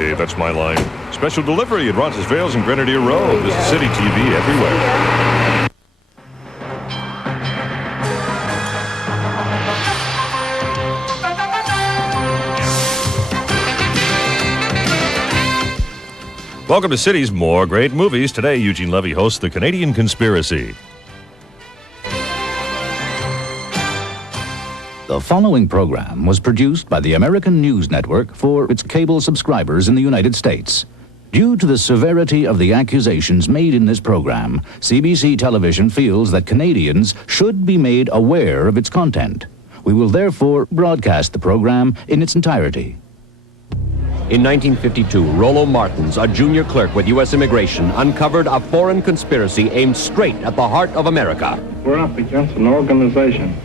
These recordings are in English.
Hey, that's my line. Special delivery at Roncesvalles and Grenadier Road. This is City TV everywhere. Welcome to City's More Great Movies. Today, Eugene Levy hosts The Canadian Conspiracy. The following program was produced by the American News Network for its cable subscribers in the United States. Due to the severity of the accusations made in this program, CBC Television feels that Canadians should be made aware of its content. We will therefore broadcast the program in its entirety. In 1952, Rollo Martins, a junior clerk with U.S. Immigration, uncovered a foreign conspiracy aimed straight at the heart of America. We're up against an organization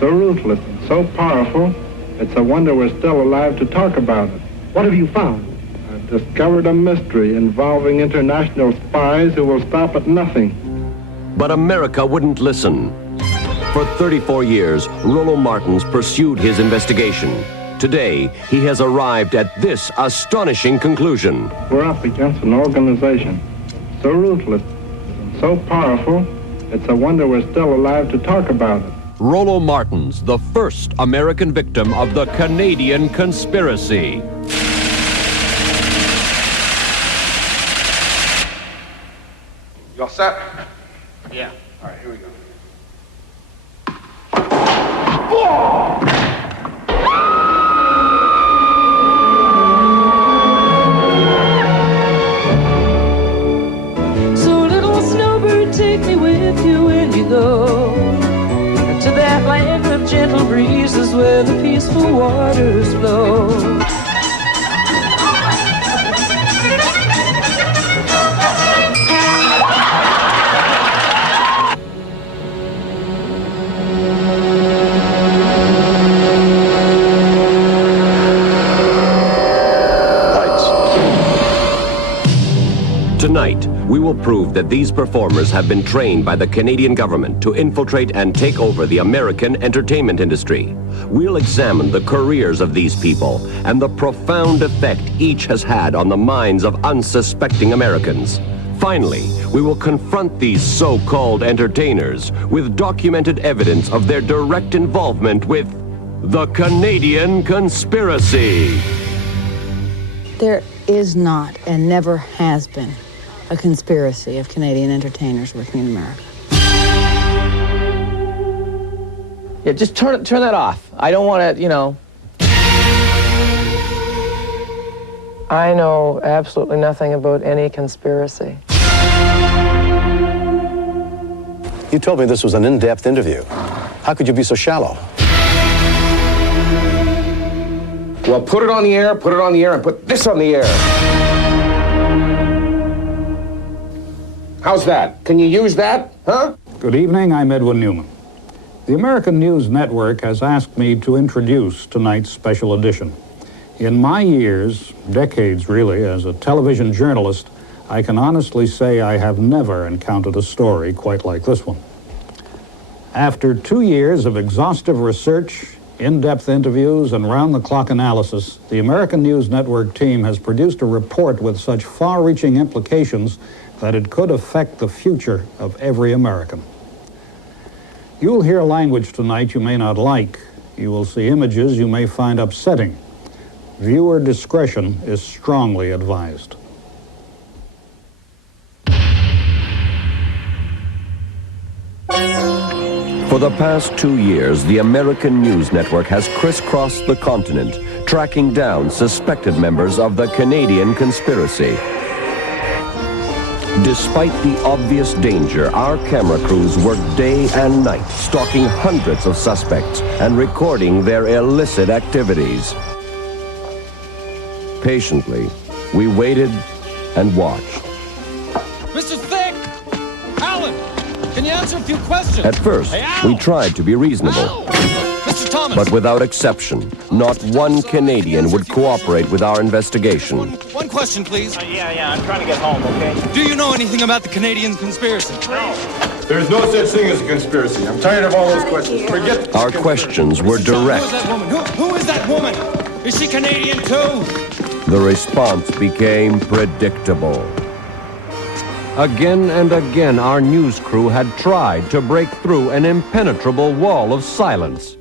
so ruthless and so powerful, it's a wonder we're still alive to talk about it. What have you found? I've discovered a mystery involving international spies who will stop at nothing. But America wouldn't listen. For 34 years, Rollo Martins pursued his investigation. Today, he has arrived at this astonishing conclusion. We're up against an organization so ruthless and so powerful, it's a wonder we're still alive to talk about it. Rollo Martins, the first American victim of the Canadian conspiracy. You all set? Yeah. All right, here we go. So little snowbird, take me with you when you go to that land of gentle breezes where the peaceful waters flow. Tonight, we will prove that these performers have been trained by the Canadian government to infiltrate and take over the American entertainment industry. We'll examine the careers of these people and the profound effect each has had on the minds of unsuspecting Americans. Finally, we will confront these so-called entertainers with documented evidence of their direct involvement with the Canadian conspiracy. There is not and never has been a conspiracy of Canadian entertainers working in America. Yeah, just turn that off. I don't want to, you know. I know absolutely nothing about any conspiracy. You told me this was an in-depth interview. How could you be so shallow? Well, put it on the air, and put this on the air. How's that? Can you use that, huh? Good evening, I'm Edwin Newman. The American News Network has asked me to introduce tonight's special edition. In my years, decades really, as a television journalist, I can honestly say I have never encountered a story quite like this one. After 2 years of exhaustive research, in-depth interviews, and round-the-clock analysis, the American News Network team has produced a report with such far-reaching implications that it could affect the future of every American. You'll hear language tonight you may not like. You will see images you may find upsetting. Viewer discretion is strongly advised. For the past 2 years, the American News Network has crisscrossed the continent, tracking down suspected members of the Canadian conspiracy. Despite the obvious danger, our camera crews worked day and night, stalking hundreds of suspects and recording their illicit activities. Patiently, we waited and watched. Mr. Thick! Alan! Can you answer a few questions? At first, we tried to be reasonable. Mr. Thomas! But without exception, not one Canadian would cooperate with our investigation. One question, please. Yeah, I'm trying to get home, okay? Do you know anything about the Canadian conspiracy? No. There's no such thing as a conspiracy. I'm tired of all those questions. Forget Our questions were direct. Who is that woman? Who is that woman? Is she Canadian too? The response became predictable. Again and again, our news crew had tried to break through an impenetrable wall of silence.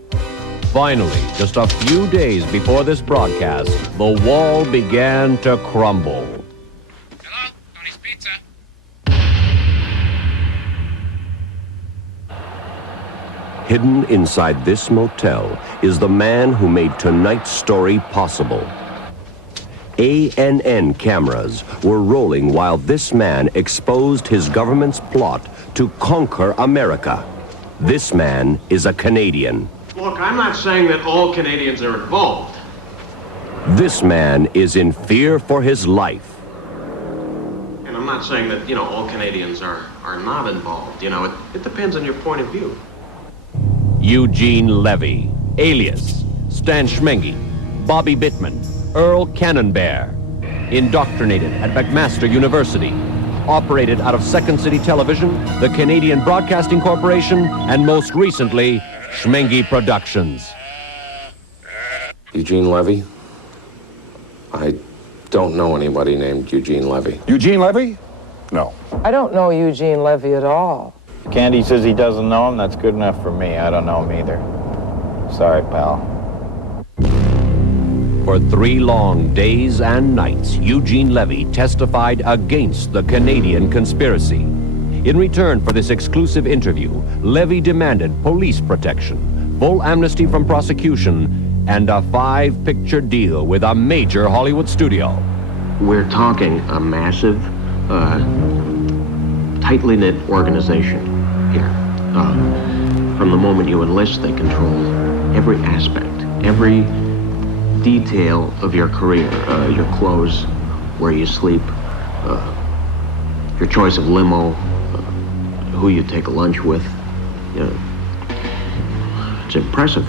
Finally, just a few days before this broadcast, the wall began to crumble. Hello? Tony's Pizza. Hidden inside this motel is the man who made tonight's story possible. ANN cameras were rolling while this man exposed his government's plot to conquer America. This man is a Canadian. Look, I'm not saying that all Canadians are involved. This man is in fear for his life. And I'm not saying that, all Canadians are not involved. It depends on your point of view. Eugene Levy, alias Stan Schmengi, Bobby Bittman, Earl Cannonbear, indoctrinated at McMaster University, operated out of Second City Television, the Canadian Broadcasting Corporation, and most recently, Schmengi Productions. Eugene Levy? I don't know anybody named Eugene Levy. Eugene Levy? No. I don't know Eugene Levy at all. Candy says he doesn't know him. That's good enough for me. I don't know him either. Sorry, pal. For 3 long days and nights, Eugene Levy testified against the Canadian conspiracy. In return for this exclusive interview, Levy demanded police protection, full amnesty from prosecution, and a 5-picture deal with a major Hollywood studio. We're talking a massive, tightly knit organization here. From the moment you enlist, they control every aspect, every detail of your career, your clothes, where you sleep, your choice of limo, who you take lunch with. It's impressive.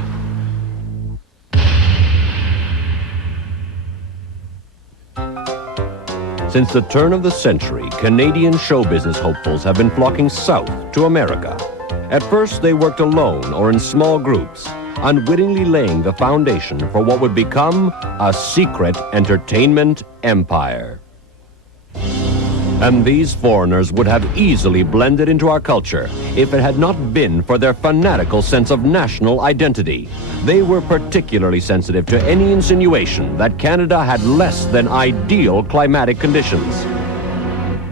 Since the turn of the century, Canadian show business hopefuls have been flocking south to America. At first, they worked alone or in small groups, unwittingly laying the foundation for what would become a secret entertainment empire. And these foreigners would have easily blended into our culture if it had not been for their fanatical sense of national identity. They were particularly sensitive to any insinuation that Canada had less than ideal climatic conditions.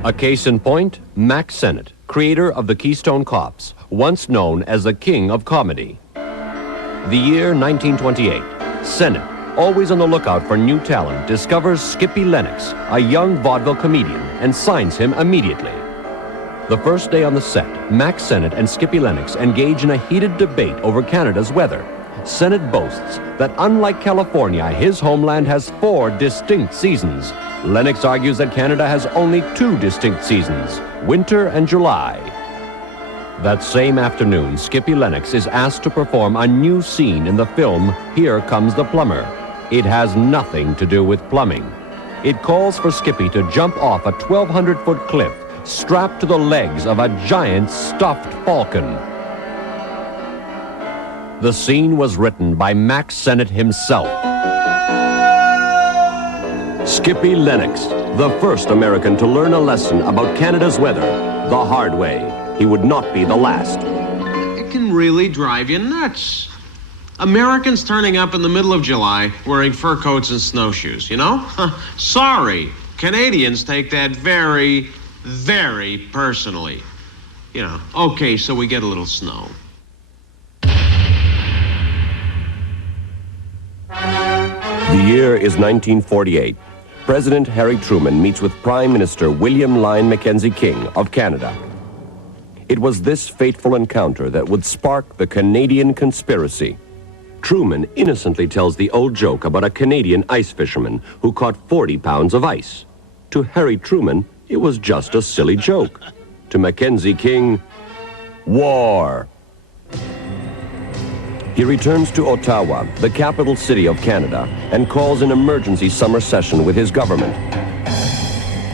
A case in point, Mack Sennett, creator of the Keystone Cops, once known as the King of Comedy. The year 1928, Sennett, always on the lookout for new talent, discovers Skippy Lennox, a young vaudeville comedian, and signs him immediately. The first day on the set, Mack Sennett and Skippy Lennox engage in a heated debate over Canada's weather. Sennett boasts that unlike California, his homeland has 4 distinct seasons. Lennox argues that Canada has only 2 distinct seasons, winter and July. That same afternoon, Skippy Lennox is asked to perform a new scene in the film Here Comes the Plumber. It has nothing to do with plumbing. It calls for Skippy to jump off a 1,200-foot cliff strapped to the legs of a giant stuffed falcon. The scene was written by Mack Sennett himself. Skippy Lennox, the first American to learn a lesson about Canada's weather the hard way. He would not be the last. It can really drive you nuts. Americans turning up in the middle of July wearing fur coats and snowshoes, Sorry, Canadians take that very, very personally. Okay, so we get a little snow. The year is 1948. President Harry Truman meets with Prime Minister William Lyon Mackenzie King of Canada. It was this fateful encounter that would spark the Canadian conspiracy. Truman innocently tells the old joke about a Canadian ice fisherman who caught 40 pounds of ice. To Harry Truman, it was just a silly joke. To Mackenzie King, war. He returns to Ottawa, the capital city of Canada, and calls an emergency summer session with his government.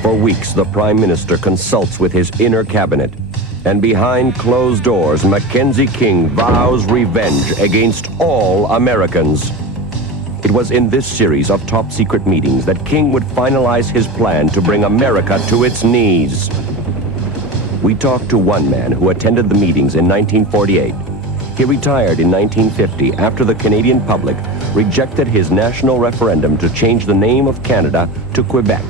For weeks, the Prime Minister consults with his inner cabinet. And behind closed doors, Mackenzie King vows revenge against all Americans. It was in this series of top-secret meetings that King would finalize his plan to bring America to its knees. We talked to one man who attended the meetings in 1948. He retired in 1950 after the Canadian public rejected his national referendum to change the name of Canada to Quebec.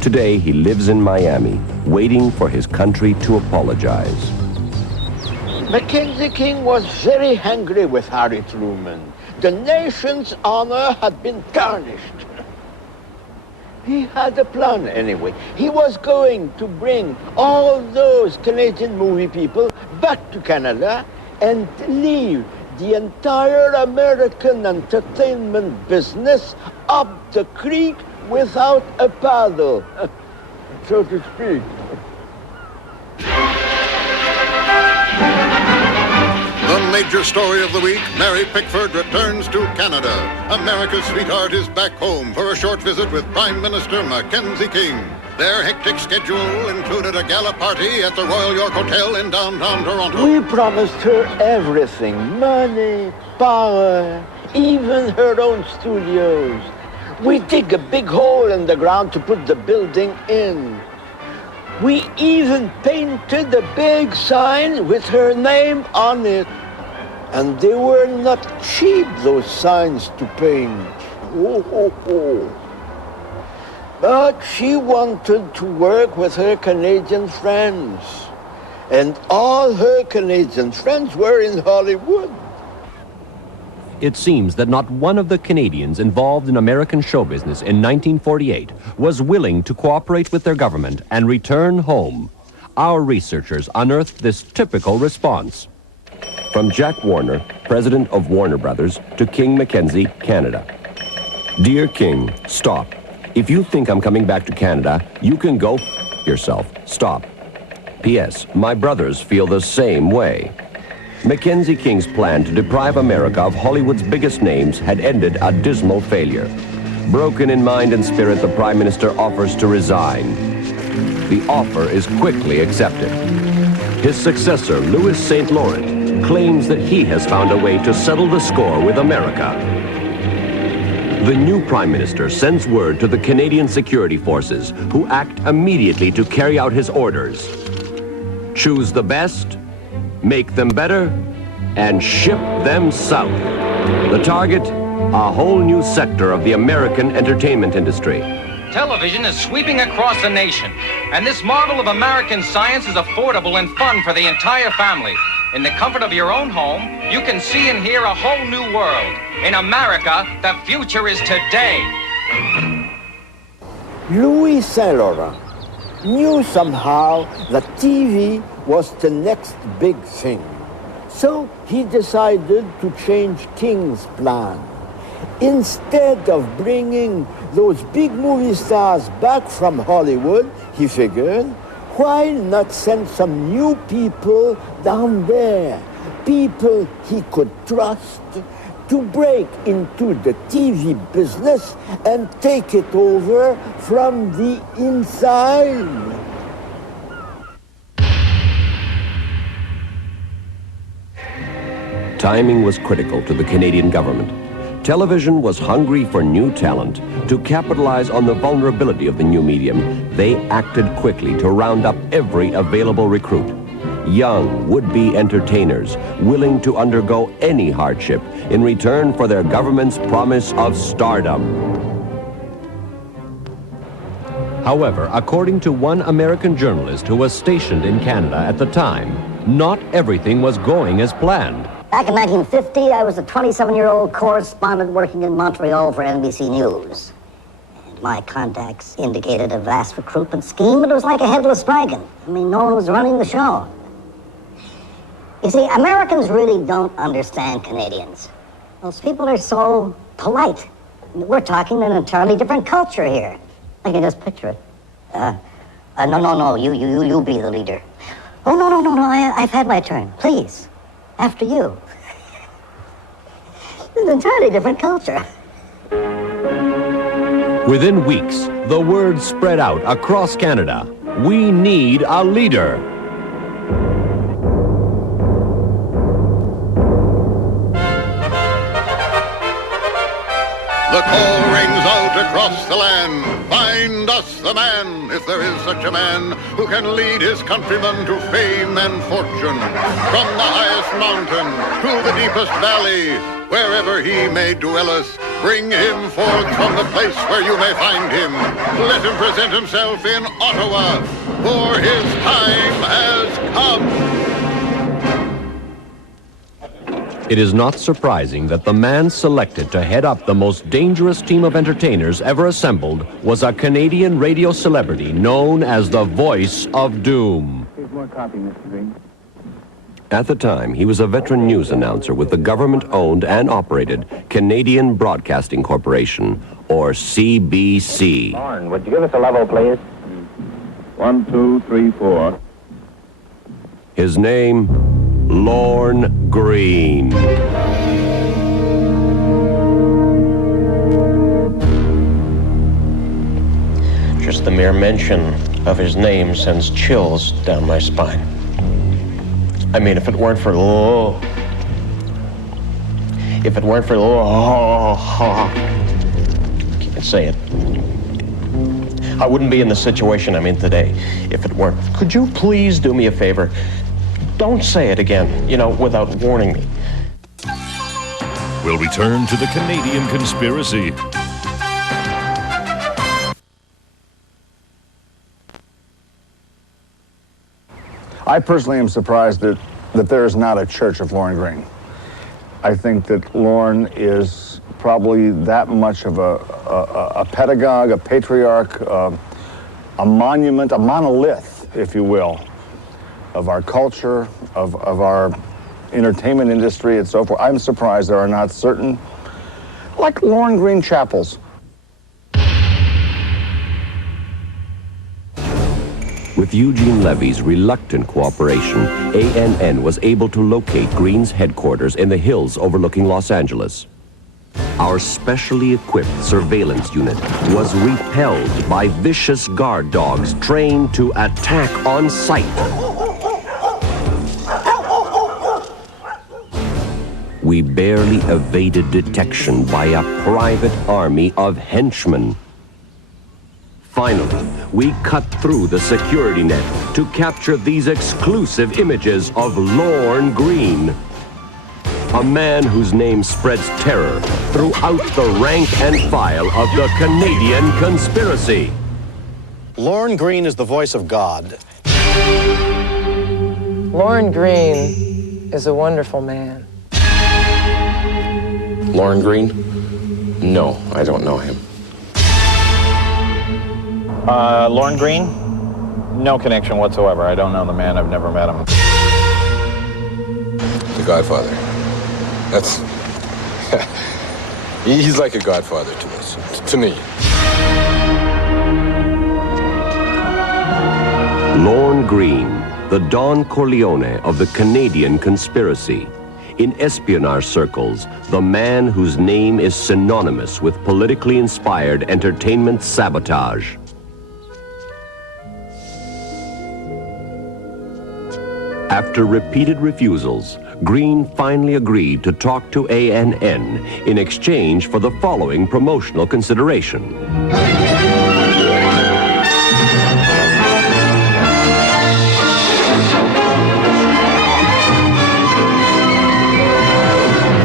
Today, he lives in Miami, waiting for his country to apologize. Mackenzie King was very angry with Harry Truman. The nation's honor had been tarnished. He had a plan anyway. He was going to bring all those Canadian movie people back to Canada and leave the entire American entertainment business up the creek without a paddle, so to speak. The major story of the week, Mary Pickford returns to Canada. America's sweetheart is back home for a short visit with Prime Minister Mackenzie King. Their hectic schedule included a gala party at the Royal York Hotel in downtown Toronto. We promised her everything, money, power, even her own studios. We dig a big hole in the ground to put the building in. We even painted a big sign with her name on it. And they were not cheap, those signs to paint. Oh, oh, oh. But she wanted to work with her Canadian friends. And all her Canadian friends were in Hollywood. It seems that not one of the Canadians involved in American show business in 1948 was willing to cooperate with their government and return home. Our researchers unearthed this typical response. From Jack Warner, president of Warner Brothers, to King Mackenzie, Canada. Dear King, stop. If you think I'm coming back to Canada, you can go yourself. Stop. P.S. My brothers feel the same way. Mackenzie King's plan to deprive America of Hollywood's biggest names had ended a dismal failure. Broken in mind and spirit, the Prime Minister offers to resign. The offer is quickly accepted. His successor, Louis St. Laurent, claims that he has found a way to settle the score with America. The new Prime Minister sends word to the Canadian security forces, who act immediately to carry out his orders. Choose the best, make them better, and ship them south. The target, a whole new sector of the American entertainment industry. Television is sweeping across the nation, and this marvel of American science is affordable and fun for the entire family. In the comfort of your own home, you can see and hear a whole new world. In America, the future is today. Louis St. Laurent knew somehow that TV was the next big thing. So he decided to change King's plan. Instead of bringing those big movie stars back from Hollywood, he figured, why not send some new people down there? People he could trust to break into the TV business and take it over from the inside. Timing was critical to the Canadian government. Television was hungry for new talent. To capitalize on the vulnerability of the new medium, they acted quickly to round up every available recruit. Young, would-be entertainers willing to undergo any hardship in return for their government's promise of stardom. However, according to one American journalist who was stationed in Canada at the time, not everything was going as planned. Back in 1950, I was a 27-year-old correspondent working in Montreal for NBC News. And my contacts indicated a vast recruitment scheme, but it was like a headless dragon. I mean, no one was running the show. You see, Americans really don't understand Canadians. Those people are so polite. We're talking an entirely different culture here. I can just picture it. No, you be the leader. Oh, no, I've had my turn. Please. After you. It's an entirely different culture. Within weeks, the word spread out across Canada. We need a leader. across the land. Find us the man, if there is such a man, who can lead his countrymen to fame and fortune. From the highest mountain to the deepest valley, wherever he may dwelleth, bring him forth from the place where you may find him. Let him present himself in Ottawa, for his time has come. It is not surprising that the man selected to head up the most dangerous team of entertainers ever assembled was a Canadian radio celebrity known as the Voice of Doom. Here's more copy, Mr. Green. At the time, he was a veteran news announcer with the government-owned and operated Canadian Broadcasting Corporation, or CBC. Lauren, would you give us a level, please? 1, 2, 3, 4. His name, Lorne Greene. Just the mere mention of his name sends chills down my spine. I mean, if it weren't for can't say it. I wouldn't be in the situation I'm in today if it weren't. Could you please do me a favor? Don't say it again, without warning me. We'll return to the Canadian conspiracy. I personally am surprised that there is not a Church of Lorne Greene. I think that Lorne is probably that much of a pedagogue, a patriarch, a monument, a monolith, if you will, of our culture, of our entertainment industry and so forth. I'm surprised there are not certain, like Lorne Greene chapels. With Eugene Levy's reluctant cooperation, ANN was able to locate Greene's headquarters in the hills overlooking Los Angeles. Our specially equipped surveillance unit was repelled by vicious guard dogs trained to attack on sight. We barely evaded detection by a private army of henchmen. Finally, we cut through the security net to capture these exclusive images of Lorne Greene, a man whose name spreads terror throughout the rank and file of the Canadian conspiracy. Lorne Greene is the voice of God. Lorne Greene is a wonderful man. Lorne Greene? No, I don't know him. Lorne Greene? No connection whatsoever. I don't know the man. I've never met him. The Godfather. That's... he's like a godfather to us, to me. Lorne Greene, the Don Corleone of the Canadian conspiracy. In espionage circles, the man whose name is synonymous with politically inspired entertainment sabotage. After repeated refusals, Greene finally agreed to talk to ANN in exchange for the following promotional consideration.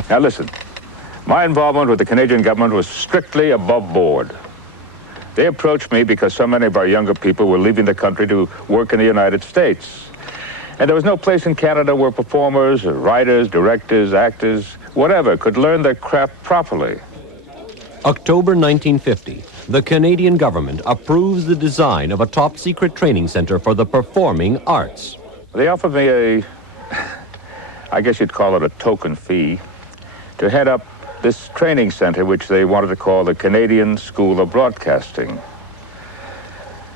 Now listen, my involvement with the Canadian government was strictly above board. They approached me because so many of our younger people were leaving the country to work in the United States. And there was no place in Canada where performers, writers, directors, actors, whatever, could learn their craft properly. October 1950, the Canadian government approves the design of a top-secret training center for the performing arts. They offered me I guess you'd call it a token fee, to head up this training center, which they wanted to call the Canadian School of Broadcasting.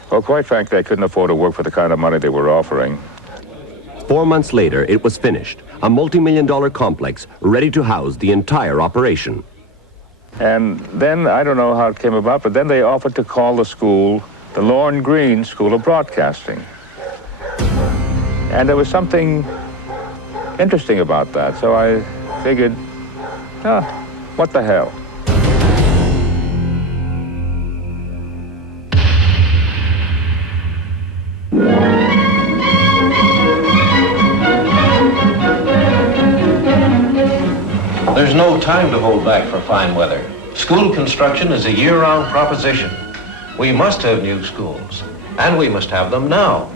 Well, quite frankly, I couldn't afford to work for the kind of money they were offering. 4 months later, it was finished, a multi-million-dollar complex ready to house the entire operation. And then, I don't know how it came about, but then they offered to call the school the Lorne Greene School of Broadcasting. And there was something interesting about that, so I figured, what the hell? There's no time to hold back for fine weather. School construction is a year-round proposition. We must have new schools, and we must have them now.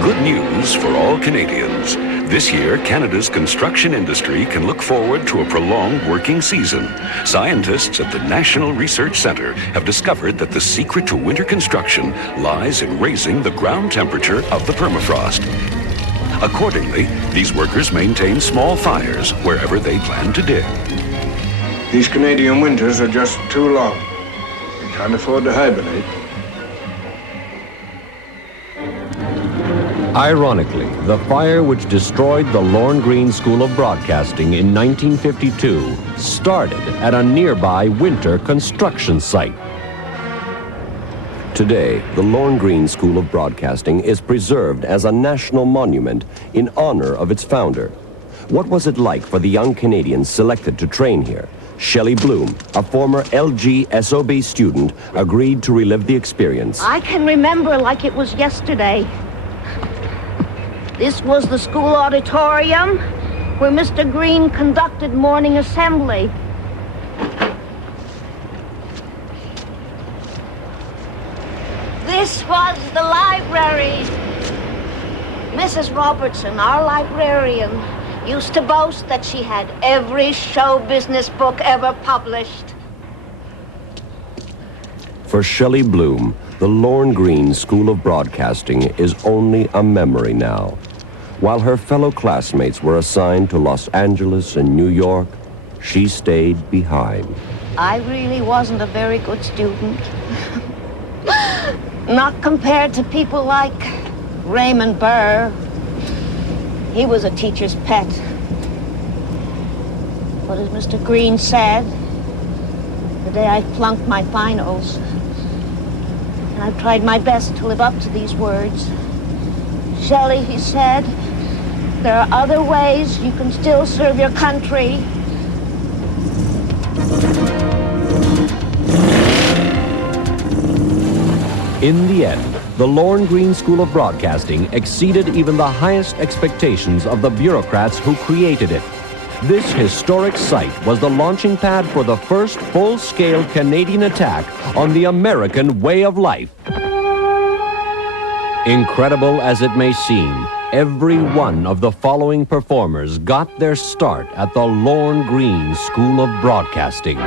Good news for all Canadians. This year, Canada's construction industry can look forward to a prolonged working season. Scientists at the National Research Centre have discovered that the secret to winter construction lies in raising the ground temperature of the permafrost. Accordingly, these workers maintain small fires wherever they plan to dig. These Canadian winters are just too long. We can't afford to hibernate. Ironically, the fire which destroyed the Lorne Green School of Broadcasting in 1952 started at a nearby winter construction site. Today, the Lorne Green School of Broadcasting is preserved as a national monument in honor of its founder. What was it like for the young Canadians selected to train here? Shelley Bloom, a former LGSOB student, agreed to relive the experience. I can remember like it was yesterday. This was the school auditorium where Mr. Green conducted morning assembly. This was the library. Mrs. Robertson, our librarian, used to boast that she had every show business book ever published. For Shelley Bloom, the Lorne Green School of Broadcasting is only a memory now. While her fellow classmates were assigned to Los Angeles and New York, she stayed behind. I really wasn't a very good student. Not compared to people like Raymond Burr. He was a teacher's pet. But as Mr. Green said, the day I flunked my finals, and I've tried my best to live up to these words. Shelley, he said, there are other ways you can still serve your country. In the end, the Lorne Green School of Broadcasting exceeded even the highest expectations of the bureaucrats who created it. This historic site was the launching pad for the first full-scale Canadian attack on the American way of life. Incredible as it may seem, every one of the following performers got their start at the Lorne Green School of Broadcasting.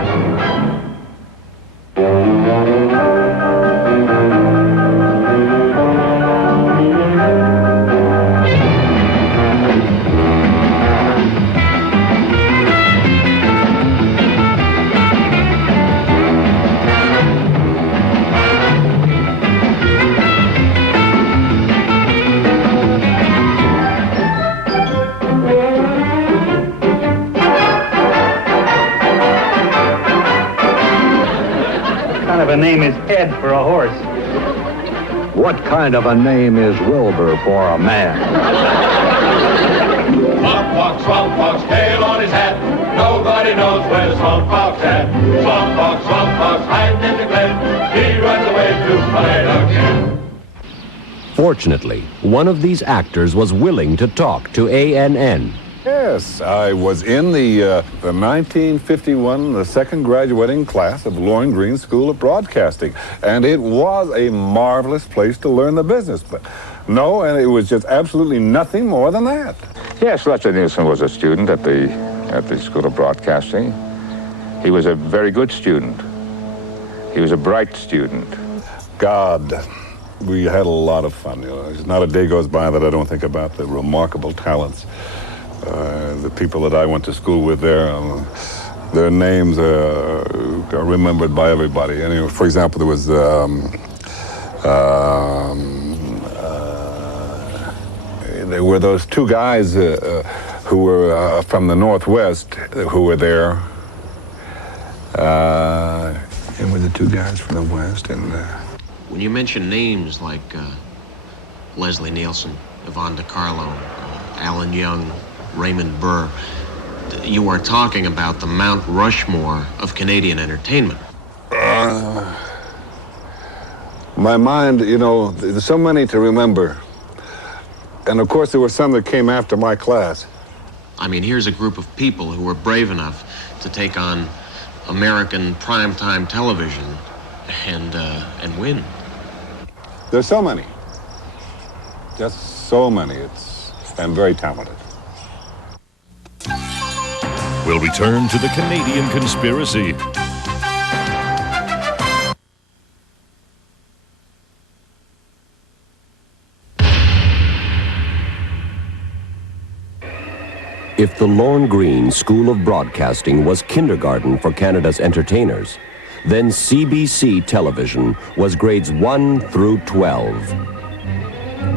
A name is Ed for a horse. What kind of a name is Wilbur for a man? Swamp Fox, tail on his hat. Nobody knows where the Swamp Fox at. Swamp Fox, hiding in the glen. He runs away to fight again. Fortunately, one of these actors was willing to talk to ANN. Yes, I was in the 1951, the second graduating class of Lorne Green School of Broadcasting, and it was a marvelous place to learn the business. But no, and it was just absolutely nothing more than that. Yes, Fletcher Nielsen was a student at the School of Broadcasting. He was a very good student. He was a bright student. God, we had a lot of fun. You know, there's not a day goes by that I don't think about the remarkable talents. The people that I went to school with there, their names are remembered by everybody. Anyway, for example, there was there were those two guys who were from the Northwest who were there. And were the two guys from the West. And when you mention names like Leslie Nielsen, Yvonne DiCarlo, Alan Young, Raymond Burr, you are talking about the Mount Rushmore of Canadian entertainment. My mind, you know, there's so many to remember. And of course, there were some that came after my class. I mean, here's a group of people who were brave enough to take on American primetime television and win. There's so many. Just so many. And very talented. We'll return to the Canadian conspiracy. If the Lorne Green School of Broadcasting was kindergarten for Canada's entertainers, then CBC television was grades 1 through 12.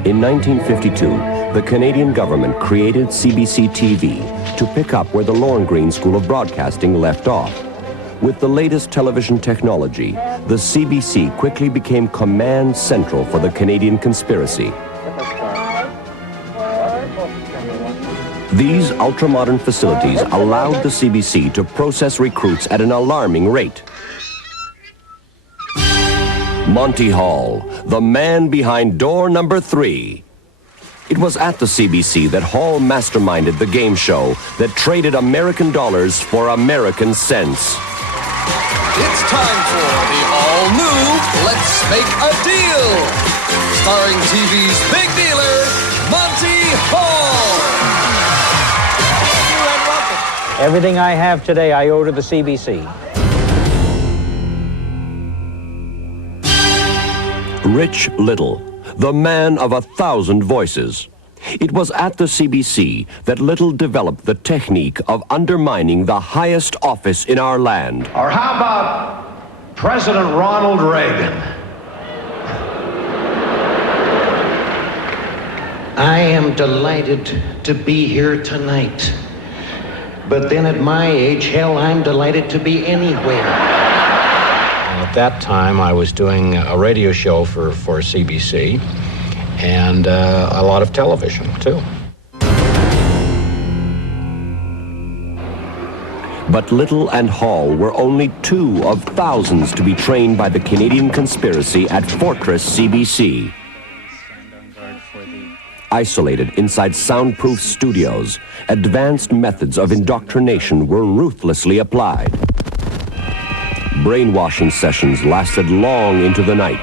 In 1952, the Canadian government created CBC TV to pick up where the Lorne Green School of Broadcasting left off. With the latest television technology, the CBC quickly became command central for the Canadian conspiracy. These ultra-modern facilities allowed the CBC to process recruits at an alarming rate. Monty Hall, the man behind door number 3. It was at the CBC that Hall masterminded the game show that traded American dollars for American cents. It's time for the all-new Let's Make a Deal, starring TV's big dealer, Monty Hall. Everything I have today, I owe to the CBC. Rich Little, the man of 1,000 voices. It was at the CBC that Little developed the technique of undermining the highest office in our land. Or how about President Ronald Reagan? I am delighted to be here tonight. But then at my age, hell, I'm delighted to be anywhere. At that time, I was doing a radio show for CBC and a lot of television, too. But Little and Hall were only 2 of thousands to be trained by the Canadian conspiracy at Fortress CBC. Isolated inside soundproof studios, advanced methods of indoctrination were ruthlessly applied. Brainwashing sessions lasted long into the night.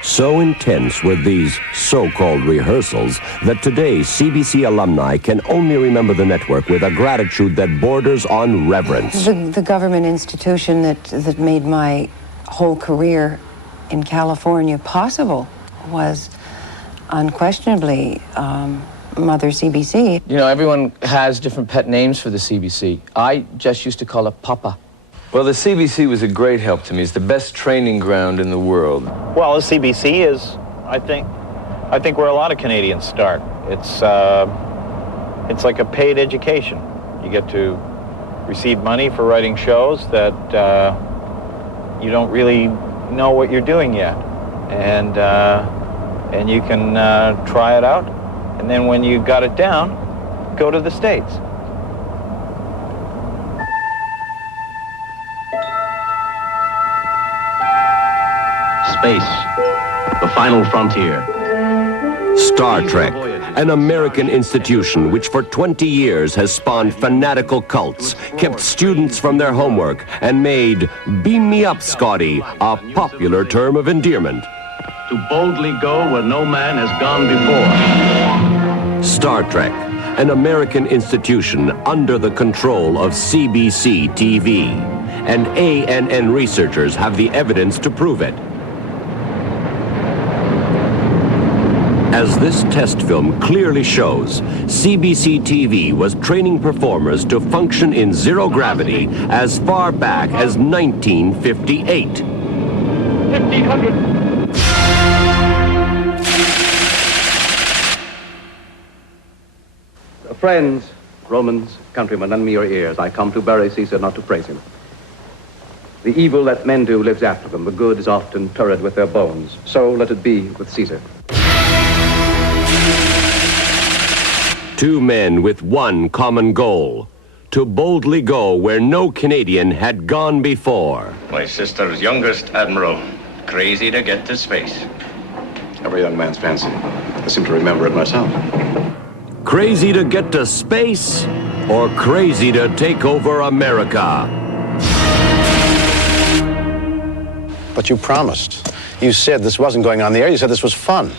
So intense were these so-called rehearsals that today CBC alumni can only remember the network with a gratitude that borders on reverence. The government institution that made my whole career in California possible was unquestionably Mother CBC. You know, everyone has different pet names for the CBC. I just used to call it Papa. Well, the CBC was a great help to me. It's the best training ground in the world. Well, the CBC is, I think where a lot of Canadians start. It's like a paid education. You get to receive money for writing shows that you don't really know what you're doing yet. And you can try it out, and then when you got it down, go to the States. Space, the final frontier. Star Trek, an American institution which for 20 years has spawned fanatical cults, kept students from their homework, and made "Beam me up, Scotty" a popular term of endearment. To boldly go where no man has gone before. Star Trek, an American institution under the control of CBC TV. And ANN researchers have the evidence to prove it. As this test film clearly shows, CBC TV was training performers to function in zero gravity as far back as 1958. 1500. Friends, Romans, countrymen, lend me your ears. I come to bury Caesar, not to praise him. The evil that men do lives after them. The good is often interred with their bones. So let it be with Caesar. 2 men with one common goal: to boldly go where no Canadian had gone before. My sister's youngest admiral, crazy to get to space. Every young man's fancy. I seem to remember it myself. Crazy to get to space or crazy to take over America? But you promised. You said this wasn't going on the air. You said this was fun.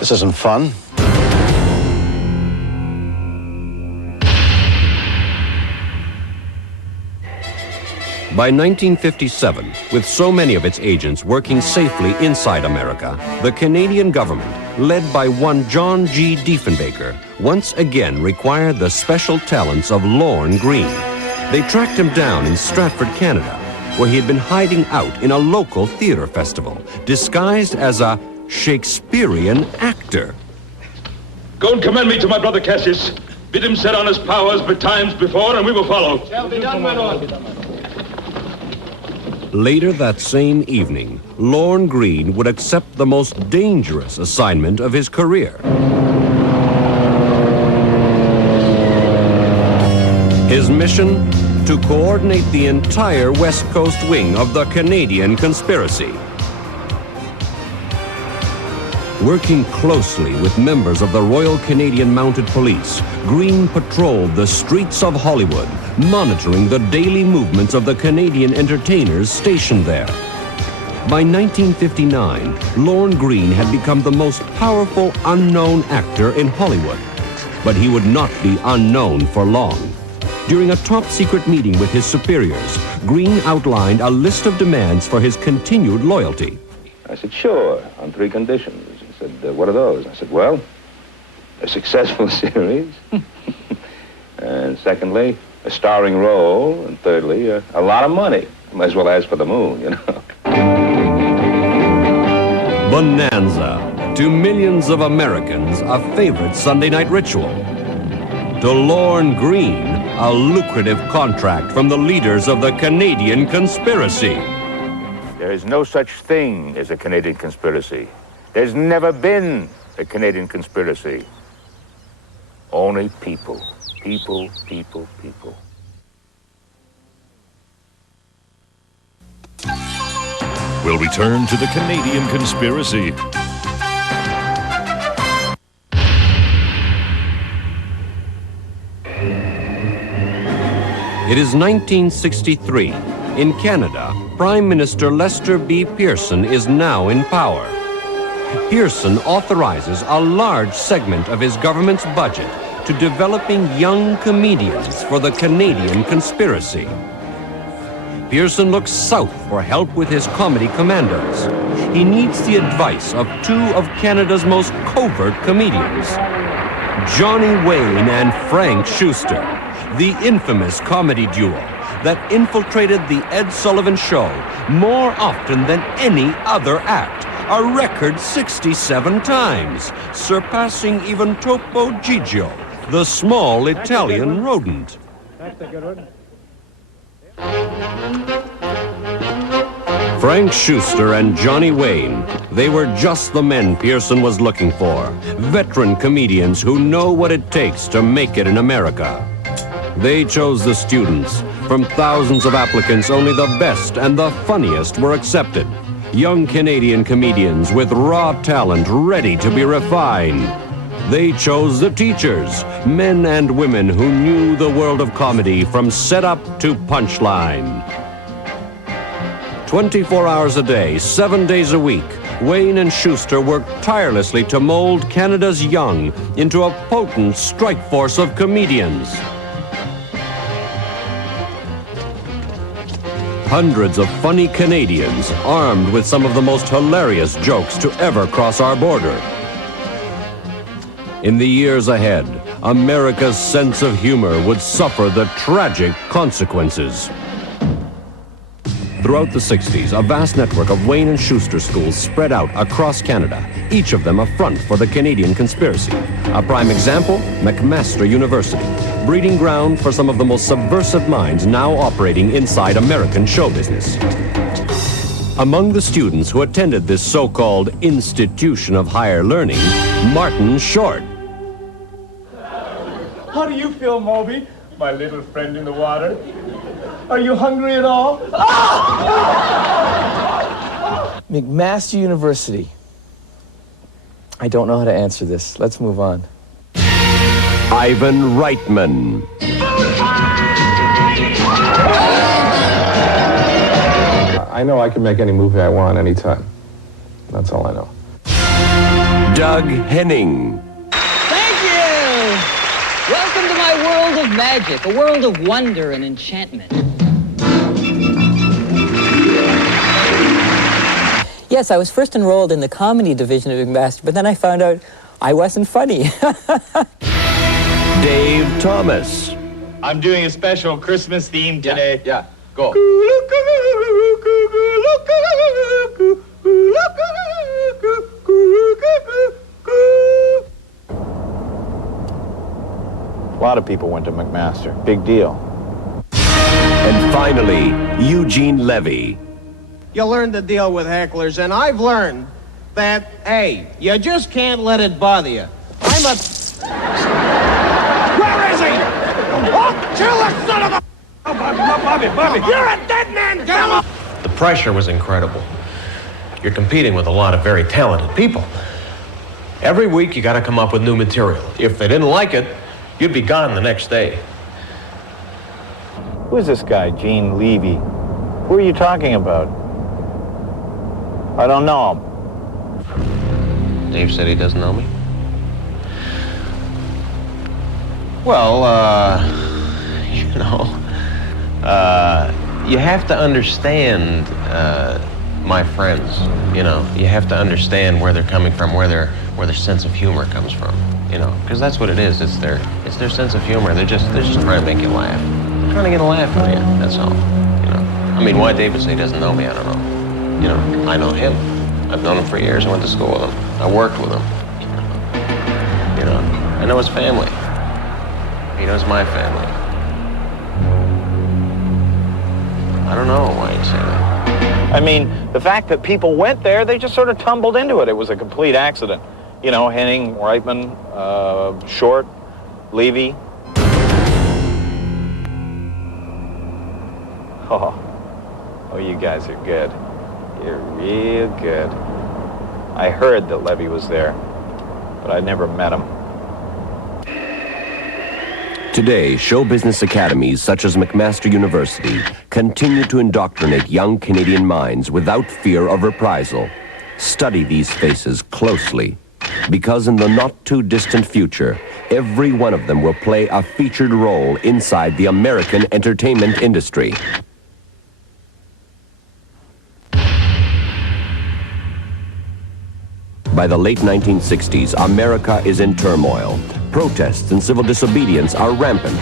This isn't fun. By 1957, with so many of its agents working safely inside America, the Canadian government, led by one John G. Diefenbaker, once again required the special talents of Lorne Greene. They tracked him down in Stratford, Canada, where he had been hiding out in a local theater festival, disguised as a Shakespearean actor. Go and commend me to my brother Cassius. Bid him set on his powers betimes before, and we will follow. Shall be done, my lord. Later that same evening, Lorne Greene would accept the most dangerous assignment of his career. His mission? To coordinate the entire West Coast wing of the Canadian conspiracy. Working closely with members of the Royal Canadian Mounted Police, Greene patrolled the streets of Hollywood, monitoring the daily movements of the Canadian entertainers stationed there. By 1959, Lorne Greene had become the most powerful unknown actor in Hollywood. But he would not be unknown for long. During a top-secret meeting with his superiors, Greene outlined a list of demands for his continued loyalty. I said, sure, on 3 conditions. He said, what are those? I said, well, a successful series. And secondly, a starring role. And thirdly, a lot of money. Might as well ask for the moon, you know. Bonanza. To millions of Americans, a favorite Sunday night ritual. To Lorne Greene, a lucrative contract from the leaders of the Canadian conspiracy. There is no such thing as a Canadian conspiracy. There's never been a Canadian conspiracy. Only people. People, people, people. We'll return to the Canadian conspiracy. It is 1963. In Canada, Prime Minister Lester B. Pearson is now in power. Pearson authorizes a large segment of his government's budget to developing young comedians for the Canadian conspiracy. Pearson looks south for help with his comedy commandos. He needs the advice of 2 of Canada's most covert comedians, Johnny Wayne and Frank Schuster, the infamous comedy duo that infiltrated the Ed Sullivan Show more often than any other act, a record 67 times, surpassing even Topo Gigio, the small Italian rodent. That's a good one. Frank Schuster and Johnny Wayne, they were just the men Pearson was looking for. Veteran comedians who know what it takes to make it in America. They chose the students. From thousands of applicants, only the best and the funniest were accepted. Young Canadian comedians with raw talent ready to be refined. They chose the teachers, men and women who knew the world of comedy from setup to punchline. 24 hours a day, 7 days a week, Wayne and Schuster worked tirelessly to mold Canada's young into a potent strike force of comedians. Hundreds of funny Canadians armed with some of the most hilarious jokes to ever cross our border. In the years ahead, America's sense of humor would suffer the tragic consequences. Throughout the 60s, a vast network of Wayne and Schuster schools spread out across Canada, each of them a front for the Canadian conspiracy. A prime example, McMaster University, breeding ground for some of the most subversive minds now operating inside American show business. Among the students who attended this so-called institution of higher learning, Martin Short. How do you feel, Moby, my little friend in the water? Are you hungry at all? McMaster University. I don't know how to answer this. Let's move on. Ivan Reitman. I know I can make any movie I want anytime. That's all I know. Doug Henning. Thank you! Welcome to my world of magic, a world of wonder and enchantment. Yes, I was first enrolled in the comedy division of McMaster, but then I found out I wasn't funny. Dave Thomas. I'm doing a special Christmas theme today. Yeah, go. A lot of people went to McMaster. Big deal. And finally, Eugene Levy. You learn to deal with hecklers, and I've learned that, hey, you just can't let it bother you. I'm a... Where is he? Oh, kill the son of a... Bobby, you're a dead man! Get him up! The pressure was incredible. You're competing with a lot of very talented people. Every week you got to come up with new material. If they didn't like it, you'd be gone the next day. Who is this guy, Gene Levy? Who are you talking about? I don't know him. Dave said he doesn't know me. Well, you know, you have to understand my friends. You know, you have to understand where they're coming from, where their sense of humor comes from. You know, because that's what it is. It's their sense of humor. They're just trying to make you laugh. They're trying to get a laugh out of you. That's all. You know, I mean, why David say he doesn't know me, I don't know. You know, I know him. I've known him for years. I went to school with him. I worked with him. You know, I know his family. He knows my family. I don't know why he'd say that. I mean, the fact that people went there, they just sort of tumbled into it. It was a complete accident. You know, Henning, Reitman, Short, Levy. Oh, you guys are good. You're real good. I heard that Levy was there, but I never met him. Today, show business academies such as McMaster University continue to indoctrinate young Canadian minds without fear of reprisal. Study these faces closely, because in the not-too-distant future, every one of them will play a featured role inside the American entertainment industry. By the late 1960s, America is in turmoil. Protests and civil disobedience are rampant.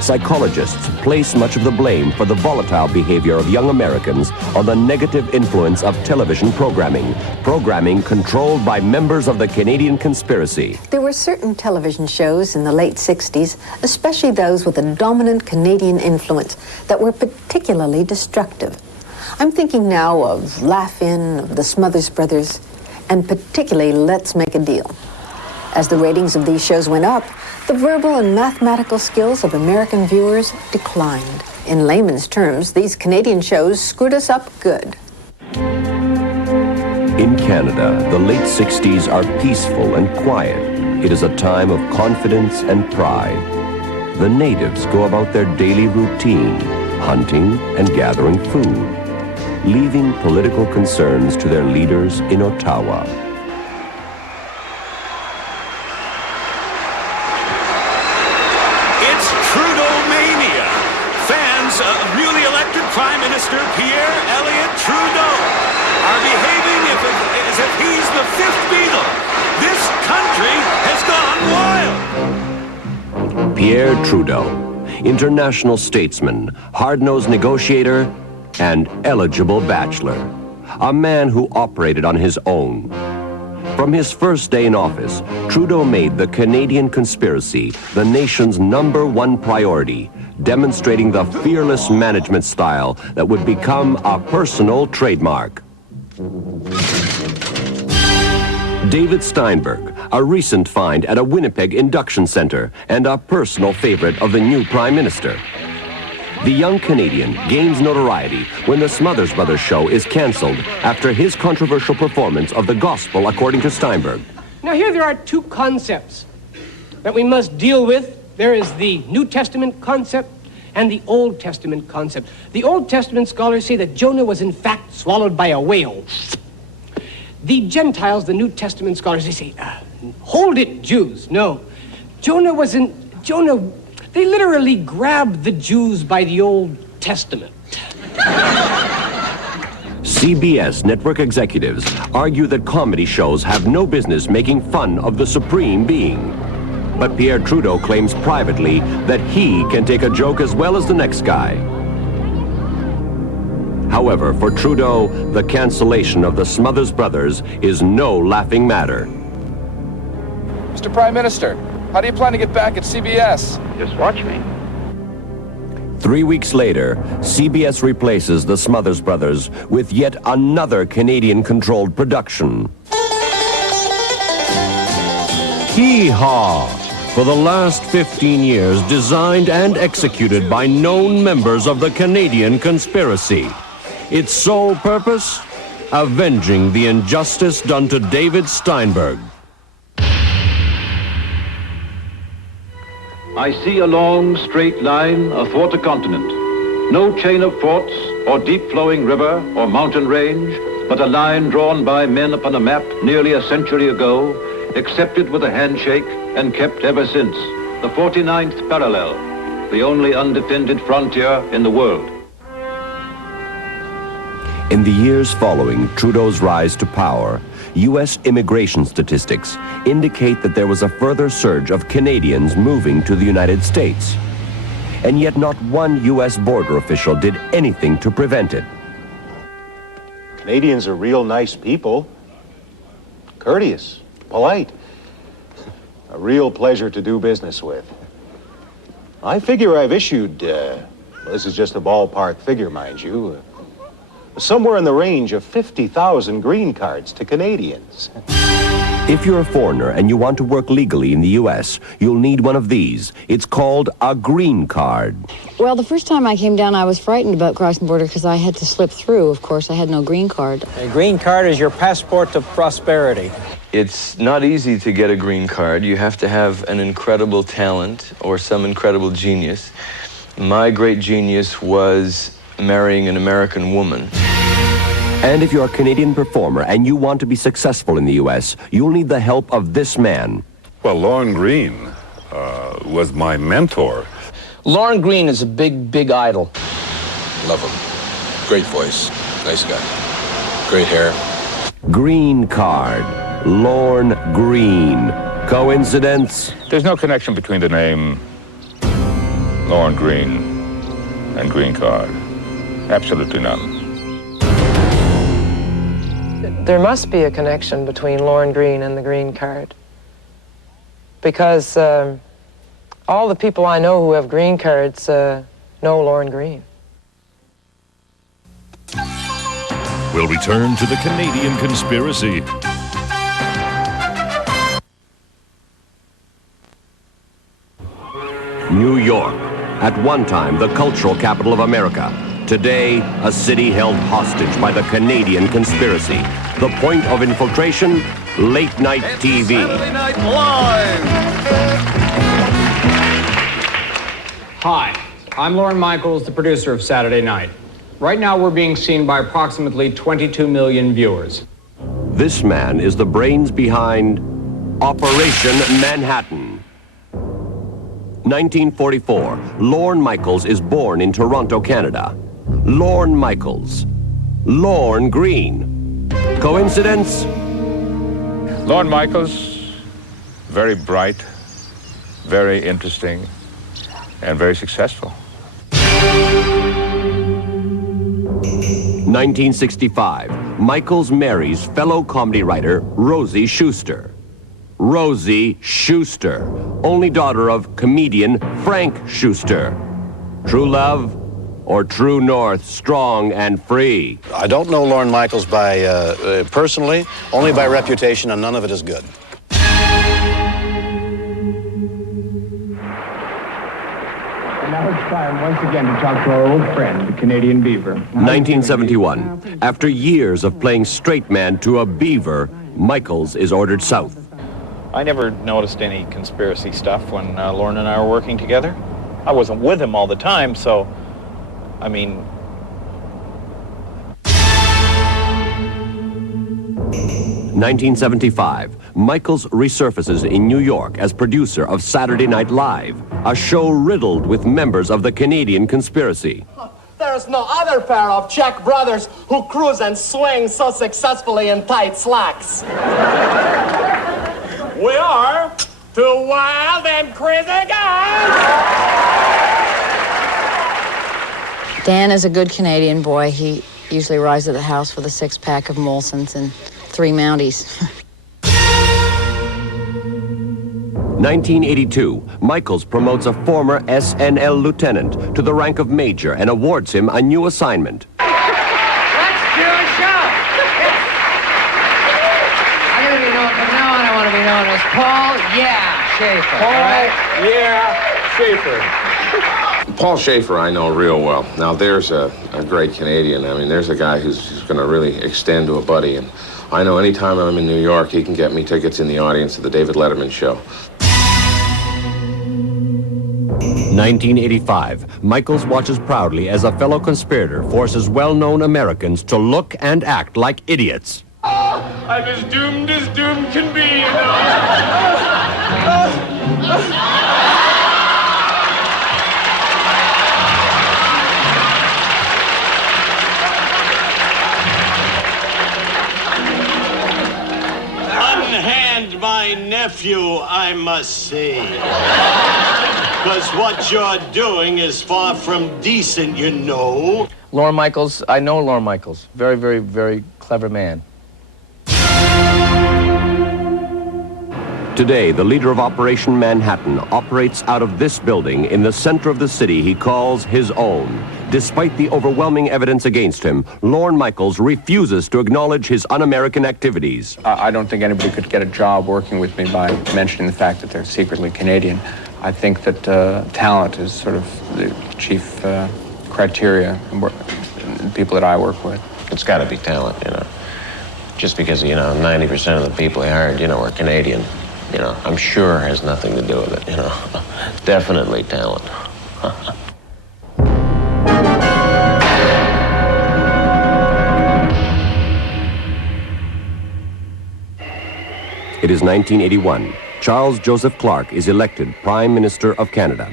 Psychologists place much of the blame for the volatile behavior of young Americans on the negative influence of television programming controlled by members of the Canadian conspiracy. There were certain television shows in the late 60s, especially those with a dominant Canadian influence, that were particularly destructive. I'm thinking now of Laugh-In, of the Smothers Brothers, and particularly Let's Make a Deal. As the ratings of these shows went up, the verbal and mathematical skills of American viewers declined. In layman's terms, these Canadian shows screwed us up good. In Canada, the late 60s are peaceful and quiet. It is a time of confidence and pride. The natives go about their daily routine, hunting and gathering food, leaving political concerns to their leaders in Ottawa. It's Trudeau-mania. Fans of newly elected Prime Minister Pierre Elliott Trudeau are behaving as if he's the fifth Beatle. This country has gone wild. Pierre Trudeau, international statesman, hard-nosed negotiator, and eligible bachelor. A man who operated on his own. From his first day in office, Trudeau made the Canadian conspiracy the nation's #1 priority, demonstrating the fearless management style that would become a personal trademark. David Steinberg, a recent find at a Winnipeg induction center and a personal favorite of the new Prime Minister. The young Canadian gains notoriety when the Smothers Brothers show is canceled after his controversial performance of the Gospel according to Steinberg. Now here there are two concepts. that we must deal with. There is the New Testament concept and the Old Testament concept. The Old Testament scholars say that Jonah was in fact swallowed by a whale. The Gentiles, the New Testament scholars, they say, hold it, Jews. No, Jonah, they literally grabbed the Jews by the Old Testament. CBS network executives argue that comedy shows have no business making fun of the supreme being. But Pierre Trudeau claims privately that he can take a joke as well as the next guy. However, for Trudeau, the cancellation of the Smothers Brothers is no laughing matter. Mr. Prime Minister, how do you plan to get back at CBS? Just watch me. 3 weeks later, CBS replaces the Smothers Brothers with yet another Canadian-controlled production. Hee-haw! For the last 15 years, designed and executed by known members of the Canadian conspiracy. Its sole purpose? Avenging the injustice done to David Steinberg. I see a long, straight line athwart a continent. No chain of forts or deep-flowing river or mountain range, but a line drawn by men upon a map nearly a century ago, accepted with a handshake and kept ever since. The 49th parallel, the only undefended frontier in the world. In the years following Trudeau's rise to power, U.S. immigration statistics indicate that there was a further surge of Canadians moving to the United States. And yet not one U.S. border official did anything to prevent it. Canadians are real nice people. Courteous, polite. A real pleasure to do business with. I figure I've issued, this is just a ballpark figure, mind you, somewhere in the range of 50,000 green cards to Canadians. If you're a foreigner and you want to work legally in the U.S., you'll need one of these. It's called a green card. Well, the first time I came down, I was frightened about crossing the border because I had to slip through. Of course, I had no green card. A green card is your passport to prosperity. It's not easy to get a green card. You have to have an incredible talent or some incredible genius. My great genius was marrying an American woman. And if you're a Canadian performer and you want to be successful in the U.S., you'll need the help of this man. Well, Lorne Greene was my mentor. Lorne Greene is a big idol. Love him. Great voice. Nice guy. Great hair. Green card. Lorne Greene. Coincidence? There's no connection between the name Lorne Greene and green card. Absolutely none. There must be a connection between Lorne Greene and the green card. Because all the people I know who have green cards know Lorne Greene. We'll return to the Canadian conspiracy. New York, at one time the cultural capital of America. Today, a city held hostage by the Canadian conspiracy. The point of infiltration? Late night TV. Saturday Night Live! Hi, I'm Lorne Michaels, the producer of Saturday Night. Right now we're being seen by approximately 22 million viewers. This man is the brains behind Operation Manhattan. 1944, Lorne Michaels is born in Toronto, Canada. Lorne Michaels. Lorne Greene. Coincidence? Lorne Michaels, very bright, very interesting, and very successful. 1965, Michaels marries fellow comedy writer Rosie Schuster. Rosie Schuster, only daughter of comedian Frank Schuster. True love or true north, strong and free? I don't know Lorne Michaels by personally, only by reputation, and none of it is good. And now it's time once again to talk to our old friend, the Canadian Beaver. 1971, after years of playing straight man to a beaver, Michaels is ordered south. I never noticed any conspiracy stuff when Lorne and I were working together. I wasn't with him all the time, so, I mean... In 1975, Michaels resurfaces in New York as producer of Saturday Night Live, a show riddled with members of the Canadian conspiracy. There's no other pair of Czech brothers who cruise and swing so successfully in tight slacks. We are two wild and crazy guys. Dan is a good Canadian boy. He usually arrives at the house with a six-pack of Molsons and 3 Mounties. 1982, Michaels promotes a former SNL lieutenant to the rank of major and awards him a new assignment. Let's do a show. I'm going to be known, from now on, I want to be known as Paul Schaefer. Paul Schaefer. Paul Schaefer I know real well. Now there's a great Canadian. I mean, there's a guy who's going to really extend to a buddy, and I know anytime I'm in New York, he can get me tickets in the audience at the David Letterman show. 1985, Michaels watches proudly as a fellow conspirator forces well-known Americans to look and act like idiots. I'm as doomed can be, you know. Unhand my nephew, I must say. Because what you're doing is far from decent, you know. Lorne Michaels, I know Lorne Michaels. Very, very, very clever man. Today, the leader of Operation Manhattan operates out of this building in the center of the city he calls his own. Despite the overwhelming evidence against him, Lorne Michaels refuses to acknowledge his un-American activities. I don't think anybody could get a job working with me by mentioning the fact that they're secretly Canadian. I think that talent is sort of the chief criteria in people that I work with. It's got to be talent, you know. Just because, you know, 90% of the people he hired, you know, are Canadian, you know, I'm sure has nothing to do with it, you know. Definitely talent. It is 1981. Charles Joseph Clark is elected Prime Minister of Canada.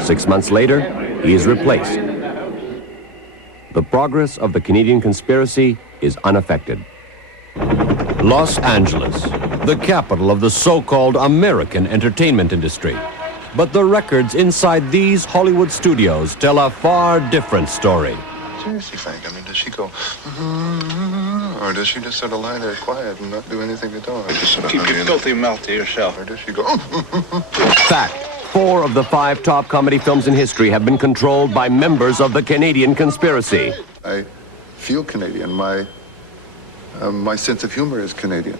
6 months later, he is replaced. The progress of the Canadian conspiracy is unaffected. Los Angeles, the capital of the so-called American entertainment industry. But the records inside these Hollywood studios tell a far different story. Seriously, Frank, I mean, does she go, or does she just sort of lie there quiet and not do anything at all? Just sort of keep your filthy mouth to yourself. Or does she go, Fact, 4 of the 5 top comedy films in history have been controlled by members of the Canadian conspiracy. I feel Canadian. My sense of humor is Canadian.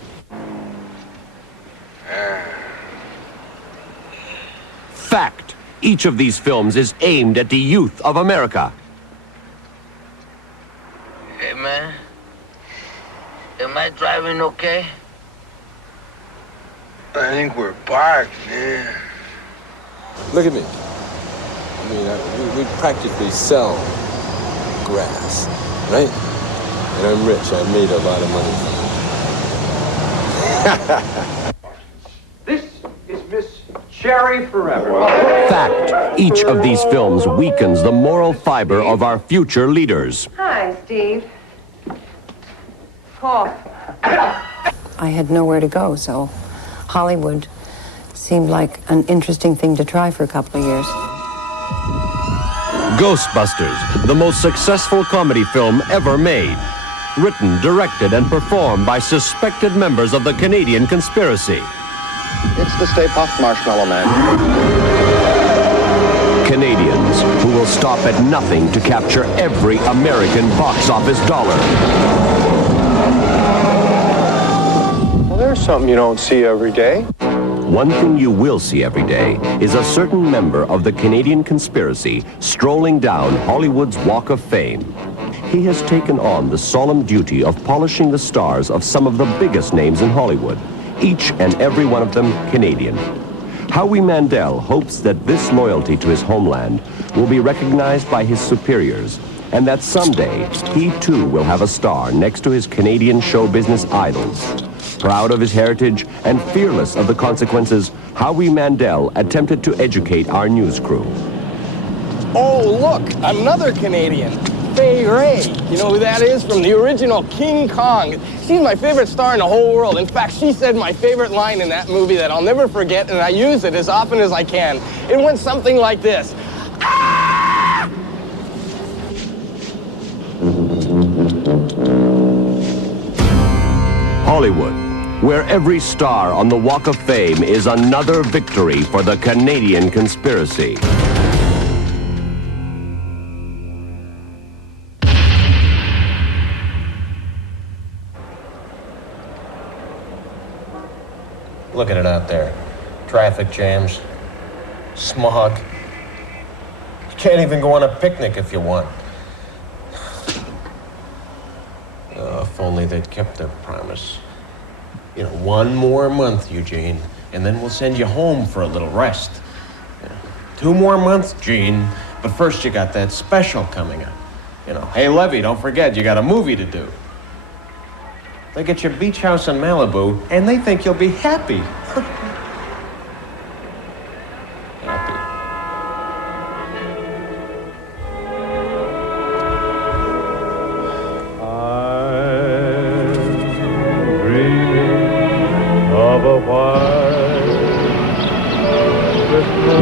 Fact, each of these films is aimed at the youth of America. Hey, man. Am I driving okay? I think we're parked, man. Look at me. I mean, we practically sell grass, right? And I'm rich. I made a lot of money from it. This is Miss Cherry Forever. Fact, each of these films weakens the moral fiber of our future leaders. Hi, Steve. Cough. I had nowhere to go, so Hollywood seemed like an interesting thing to try for a couple of years. Ghostbusters, the most successful comedy film ever made. Written, directed, and performed by suspected members of the Canadian conspiracy. It's the Stay Puft Marshmallow Man. Canadians who will stop at nothing to capture every American box office dollar. Well, there's something you don't see every day. One thing you will see every day is a certain member of the Canadian conspiracy strolling down Hollywood's Walk of Fame. He has taken on the solemn duty of polishing the stars of some of the biggest names in Hollywood. each and every one of them Canadian. Howie Mandel hopes that this loyalty to his homeland will be recognized by his superiors, and that someday he too will have a star next to his Canadian show business idols. Proud of his heritage and fearless of the consequences, Howie Mandel attempted to educate our news crew. Oh, look, another Canadian. Fay Ray. You know who that is? From the original King Kong. She's my favorite star in the whole world. In fact, she said my favorite line in that movie that I'll never forget, and I use it as often as I can. It went something like this. Hollywood, where every star on the Walk of Fame is another victory for the Canadian conspiracy. Look at it out there. Traffic jams, smog. You can't even go on a picnic if you want. Oh, if only they'd kept their promise. You know, 1 more month, Eugene, and then we'll send you home for a little rest. 2 more months, Gene, but first you got that special coming up. You know, hey, Levy, don't forget, you got a movie to do. They get your beach house in Malibu, and they think you'll be happy.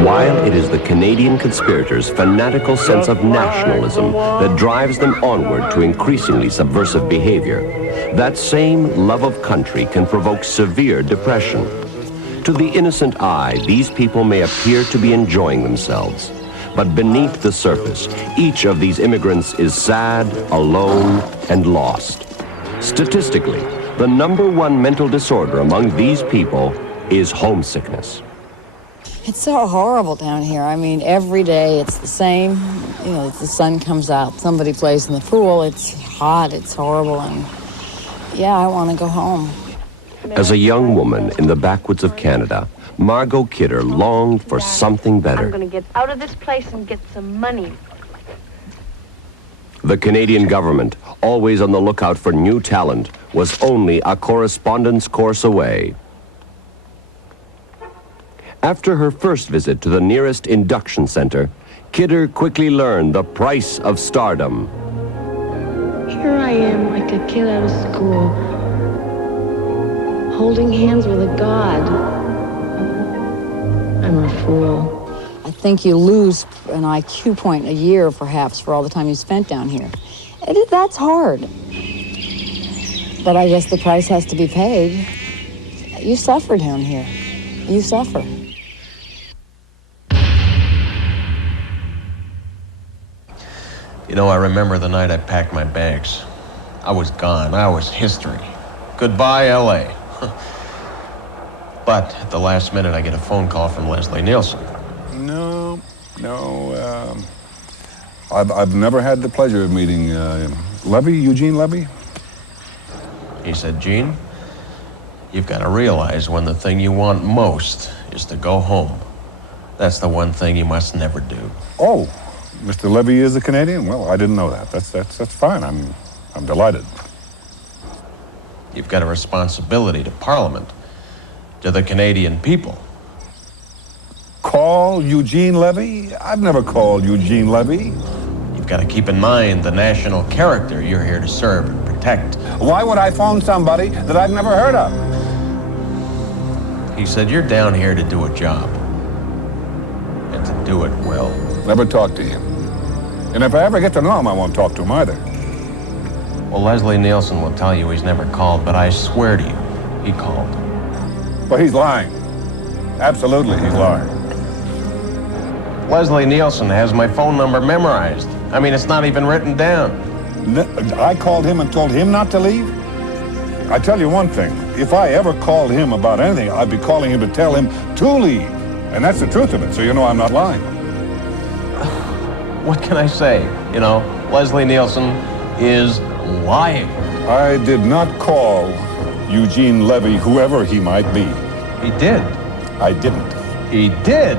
While it is the Canadian conspirators' fanatical sense of nationalism that drives them onward to increasingly subversive behavior, that same love of country can provoke severe depression. To the innocent eye, these people may appear to be enjoying themselves. But beneath the surface, each of these immigrants is sad, alone, and lost. Statistically, the #1 mental disorder among these people is homesickness. It's so horrible down here. I mean, every day it's the same. You know, the sun comes out, somebody plays in the pool, it's hot, it's horrible, and yeah, I want to go home. As a young woman in the backwoods of Canada, Margot Kidder longed for something better. I'm going to get out of this place and get some money. The Canadian government, always on the lookout for new talent, was only a correspondence course away. After her first visit to the nearest induction center, Kidder quickly learned the price of stardom. Here I am, like a kid out of school, holding hands with a god. I'm a fool. I think you lose an IQ point a year, perhaps, for all the time you spent down here. That's hard. But I guess the price has to be paid. You suffer down here. You suffer. You know, I remember the night I packed my bags. I was gone. I was history. Goodbye, L.A. But at the last minute, I get a phone call from Leslie Nielsen. No. I've never had the pleasure of meeting Eugene Levy. He said, Gene, you've got to realize when the thing you want most is to go home. That's the one thing you must never do. Oh, Mr. Levy is a Canadian? Well, I didn't know that. That's fine. I'm delighted. You've got a responsibility to Parliament, to the Canadian people. Call Eugene Levy? I've never called Eugene Levy. You've got to keep in mind the national character you're here to serve and protect. Why would I phone somebody that I've never heard of? He said, you're down here to do a job. And to do it well. Never talked to him. And if I ever get to know him, I won't talk to him either. Well, Leslie Nielsen will tell you he's never called, but I swear to you, he called. Well, he's lying. Absolutely, he's lying. Leslie Nielsen has my phone number memorized. I mean, it's not even written down. I called him and told him not to leave? I tell you one thing, if I ever called him about anything, I'd be calling him to tell him to leave. And that's the truth of it, so you know I'm not lying. What can I say? You know, Leslie Nielsen is lying. I did not call Eugene Levy, whoever he might be. He did. I didn't. He did.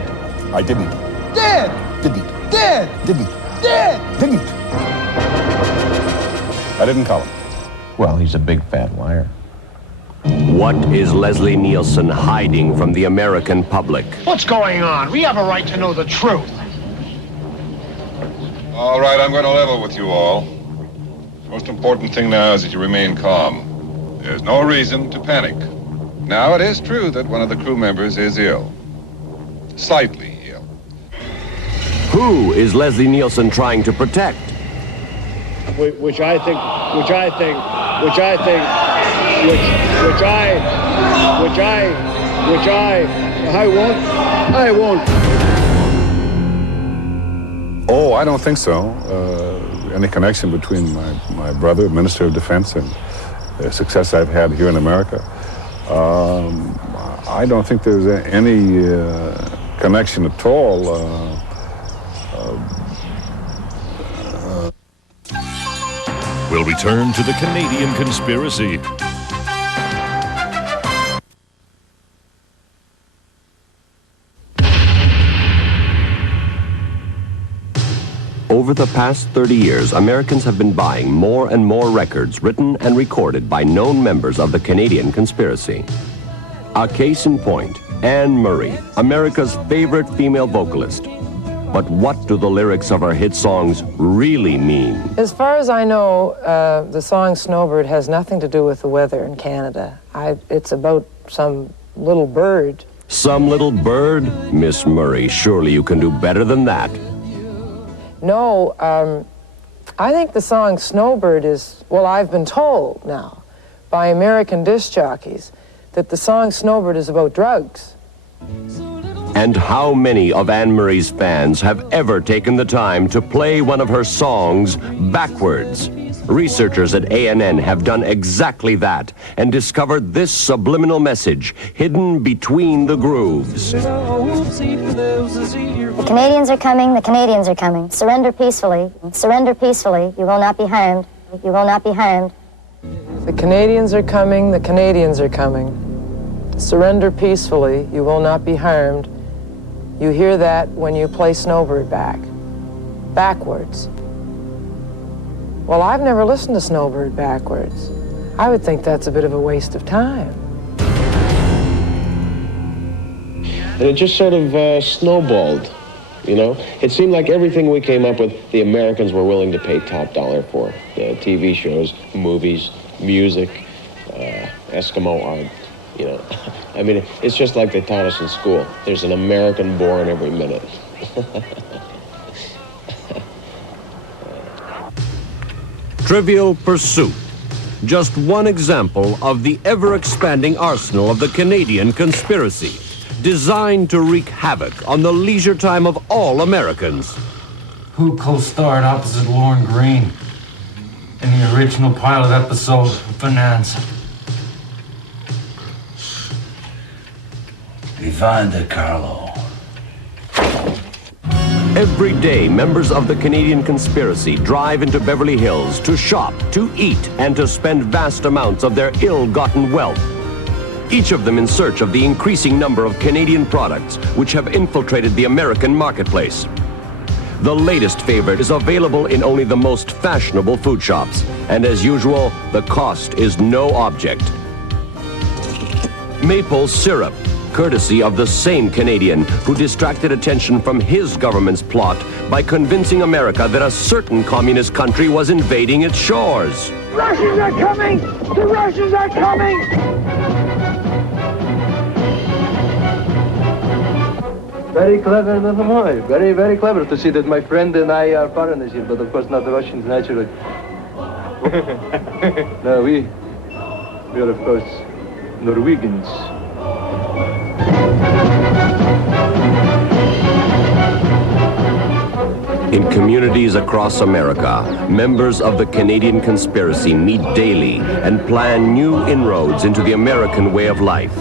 I didn't. Did. Didn't. Did. Didn't. Did. Didn't. I didn't call him. Well, he's a big fat liar. What is Leslie Nielsen hiding from the American public? What's going on? We have a right to know the truth. All right, I'm going to level with you all. The most important thing now is that you remain calm. There's no reason to panic. Now, it is true that one of the crew members is ill. Slightly ill. Who is Leslie Nielsen trying to protect? Which I won't. Oh, I don't think so. Any connection between my brother, Minister of Defense, and the success I've had here in America, I don't think there's any connection at all. We'll return to the Canadian conspiracy. Over the past 30 years, Americans have been buying more and more records written and recorded by known members of the Canadian conspiracy. A case in point, Anne Murray, America's favorite female vocalist. But what do the lyrics of her hit songs really mean? As far as I know, the song Snowbird has nothing to do with the weather in Canada. It's about some little bird. Some little bird? Miss Murray, surely you can do better than that. No, I think the song Snowbird is, well, I've been told now by American disc jockeys that the song Snowbird is about drugs. And how many of Anne Murray's fans have ever taken the time to play one of her songs backwards? Researchers at ANN have done exactly that and discovered this subliminal message hidden between the grooves. The Canadians are coming, the Canadians are coming. Surrender peacefully, you will not be harmed, you will not be harmed. The Canadians are coming, the Canadians are coming. Surrender peacefully, you will not be harmed. You hear that when you play Snowbird backwards. Well, I've never listened to Snowbird backwards. I would think that's a bit of a waste of time. And it just sort of snowballed, you know? It seemed like everything we came up with, the Americans were willing to pay top dollar for. TV shows, movies, music, Eskimo art, you know? I mean, it's just like they taught us in school. There's an American born every minute. Trivial Pursuit. Just one example of the ever-expanding arsenal of the Canadian conspiracy, designed to wreak havoc on the leisure time of all Americans. Who co-starred opposite Lorne Greene in the original pilot episode of Bonanza? Ivan DiCarlo. Every day, members of the Canadian conspiracy drive into Beverly Hills to shop, to eat, and to spend vast amounts of their ill-gotten wealth. Each of them in search of the increasing number of Canadian products which have infiltrated the American marketplace. The latest favorite is available in only the most fashionable food shops, and as usual, the cost is no object. Maple syrup, courtesy of the same Canadian who distracted attention from his government's plot by convincing America that a certain communist country was invading its shores. Russians are coming! The Russians are coming! Very clever, little boy. Very, very clever to see that my friend and I are foreigners here, but of course not Russians, naturally. No, we are, of course, Norwegians. In communities across America, members of the Canadian conspiracy meet daily and plan new inroads into the American way of life.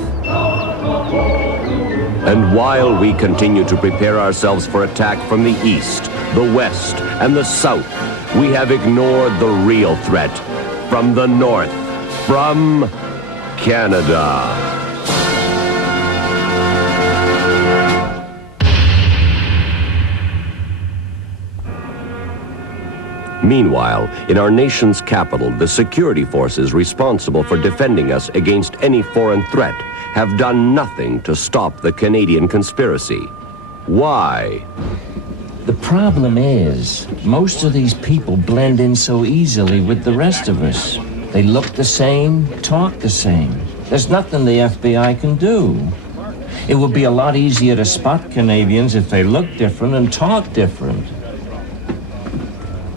And while we continue to prepare ourselves for attack from the east, the west, and the south, we have ignored the real threat from the north, from Canada. Meanwhile, in our nation's capital, the security forces responsible for defending us against any foreign threat have done nothing to stop the Canadian conspiracy. Why? The problem is, most of these people blend in so easily with the rest of us. They look the same, talk the same. There's nothing the FBI can do. It would be a lot easier to spot Canadians if they look different and talk different.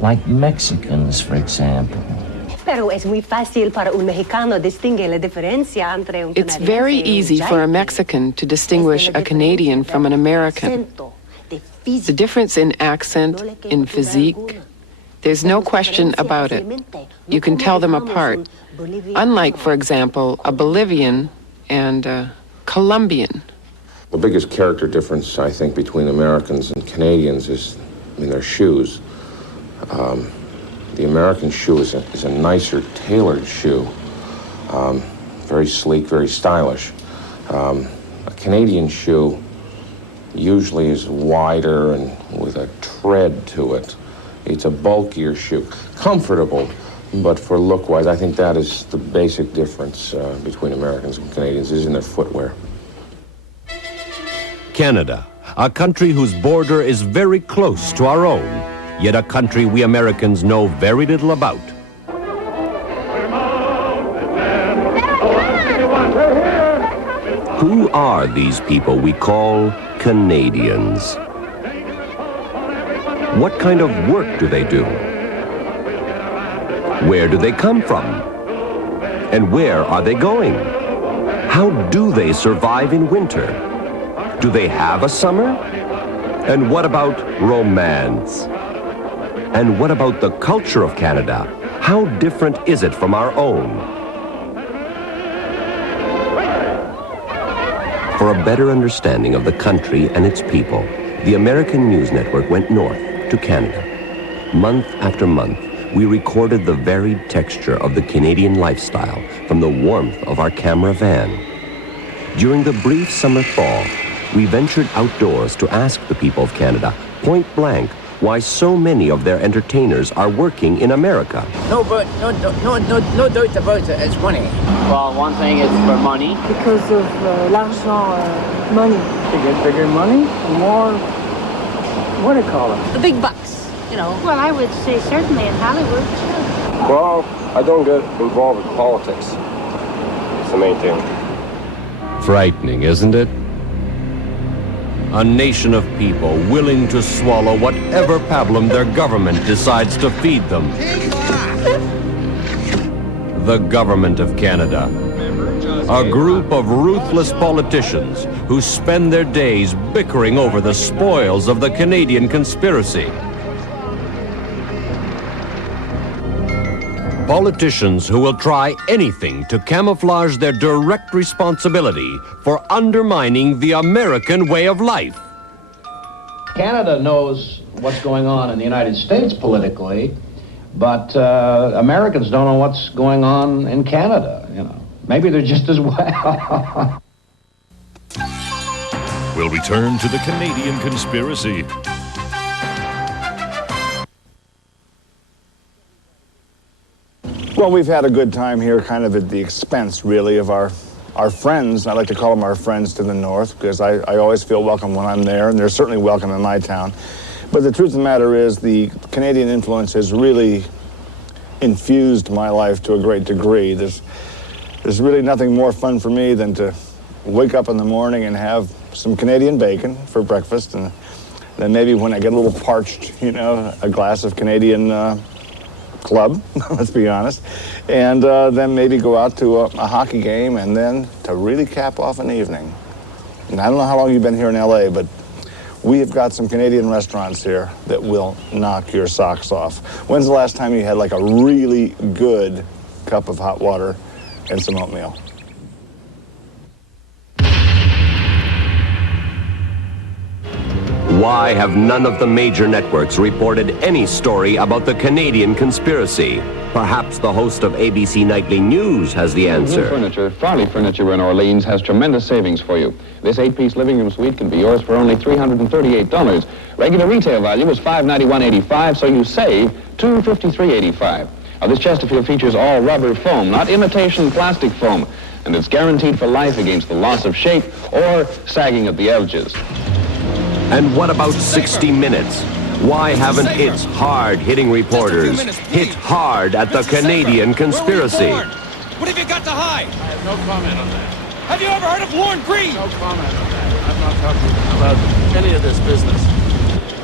Like Mexicans, for example. It's very easy for a Mexican to distinguish a Canadian from an American. The difference in accent, in physique, there's no question about it. You can tell them apart. Unlike, for example, a Bolivian and a Colombian. The biggest character difference, I think, between Americans and Canadians is in their shoes. The American shoe is a nicer, tailored shoe. Very sleek, very stylish. A Canadian shoe usually is wider and with a tread to it. It's a bulkier shoe. Comfortable, but for look-wise, I think that is the basic difference between Americans and Canadians, is in their footwear. Canada, a country whose border is very close to our own, yet a country we Americans know very little about. Who are these people we call Canadians? What kind of work do they do? Where do they come from? And where are they going? How do they survive in winter? Do they have a summer? And what about romance? And what about the culture of Canada? How different is it from our own? For a better understanding of the country and its people, the American News Network went north to Canada. Month after month, we recorded the varied texture of the Canadian lifestyle from the warmth of our camera van. During the brief summer thaw, we ventured outdoors to ask the people of Canada, point blank, why so many of their entertainers are working in America. No doubt about it, it's money. Well, one thing is for money. Because of l'argent, money. To get bigger money, more, what do you call it? The big bucks, you know. Well, I would say certainly in Hollywood, sure. Well, I don't get involved with politics. It's the main thing. Frightening, isn't it? A nation of people willing to swallow whatever pablum their government decides to feed them. The government of Canada. A group of ruthless politicians who spend their days bickering over the spoils of the Canadian conspiracy. Politicians who will try anything to camouflage their direct responsibility for undermining the American way of life. Canada knows what's going on in the United States politically, but Americans don't know what's going on in Canada, you know. Maybe they're just as well. We'll return to the Canadian conspiracy. Well, we've had a good time here, kind of at the expense, really, of our friends. I like to call them our friends to the north, because I always feel welcome when I'm there, and they're certainly welcome in my town. But the truth of the matter is the Canadian influence has really infused my life to a great degree. There's really nothing more fun for me than to wake up in the morning and have some Canadian bacon for breakfast, and then maybe when I get a little parched, you know, a glass of Canadian Club, let's be honest, and then maybe go out to a hockey game, and then to really cap off an evening. And I don't know how long you've been here in LA, but we have got some Canadian restaurants here that will knock your socks off. When's the last time you had like a really good cup of hot water and some oatmeal? Why have none of the major networks reported any story about the Canadian conspiracy? Perhaps the host of ABC Nightly News has the answer. Furniture, Farley Furniture in Orleans has tremendous savings for you. This 8-piece living room suite can be yours for only $338. Regular retail value is $591.85, so you save $253.85. Now, this Chesterfield features all rubber foam, not imitation plastic foam, and it's guaranteed for life against the loss of shape or sagging at the edges. And what about 60 Minutes? Why haven't its hard-hitting reporters hit hard at the Canadian conspiracy? What have you got to hide? I have no comment on that. Have you ever heard of Lorne Greene? No comment on that. I'm not talking about any of this business.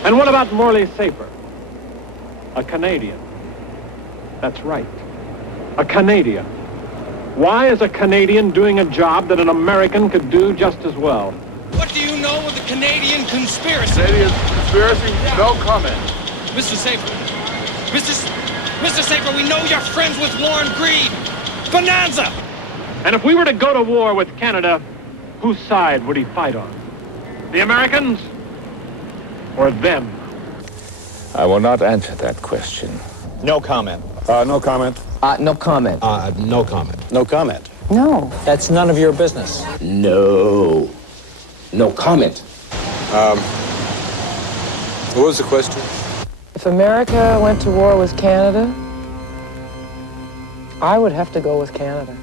And what about Morley Safer? A Canadian. That's right. A Canadian. Why is a Canadian doing a job that an American could do just as well? What do you know of the Canadian conspiracy? Canadian conspiracy? Yeah. No comment. Mr. Safer. Mr. Safer, we know you're friends with Lorne Greene. Bonanza! And if we were to go to war with Canada, whose side would he fight on? The Americans or them? I will not answer that question. No comment. No comment. No comment. No comment. No comment. No. That's none of your business. No. No comment. What was the question? If America went to war with Canada, I would have to go with Canada.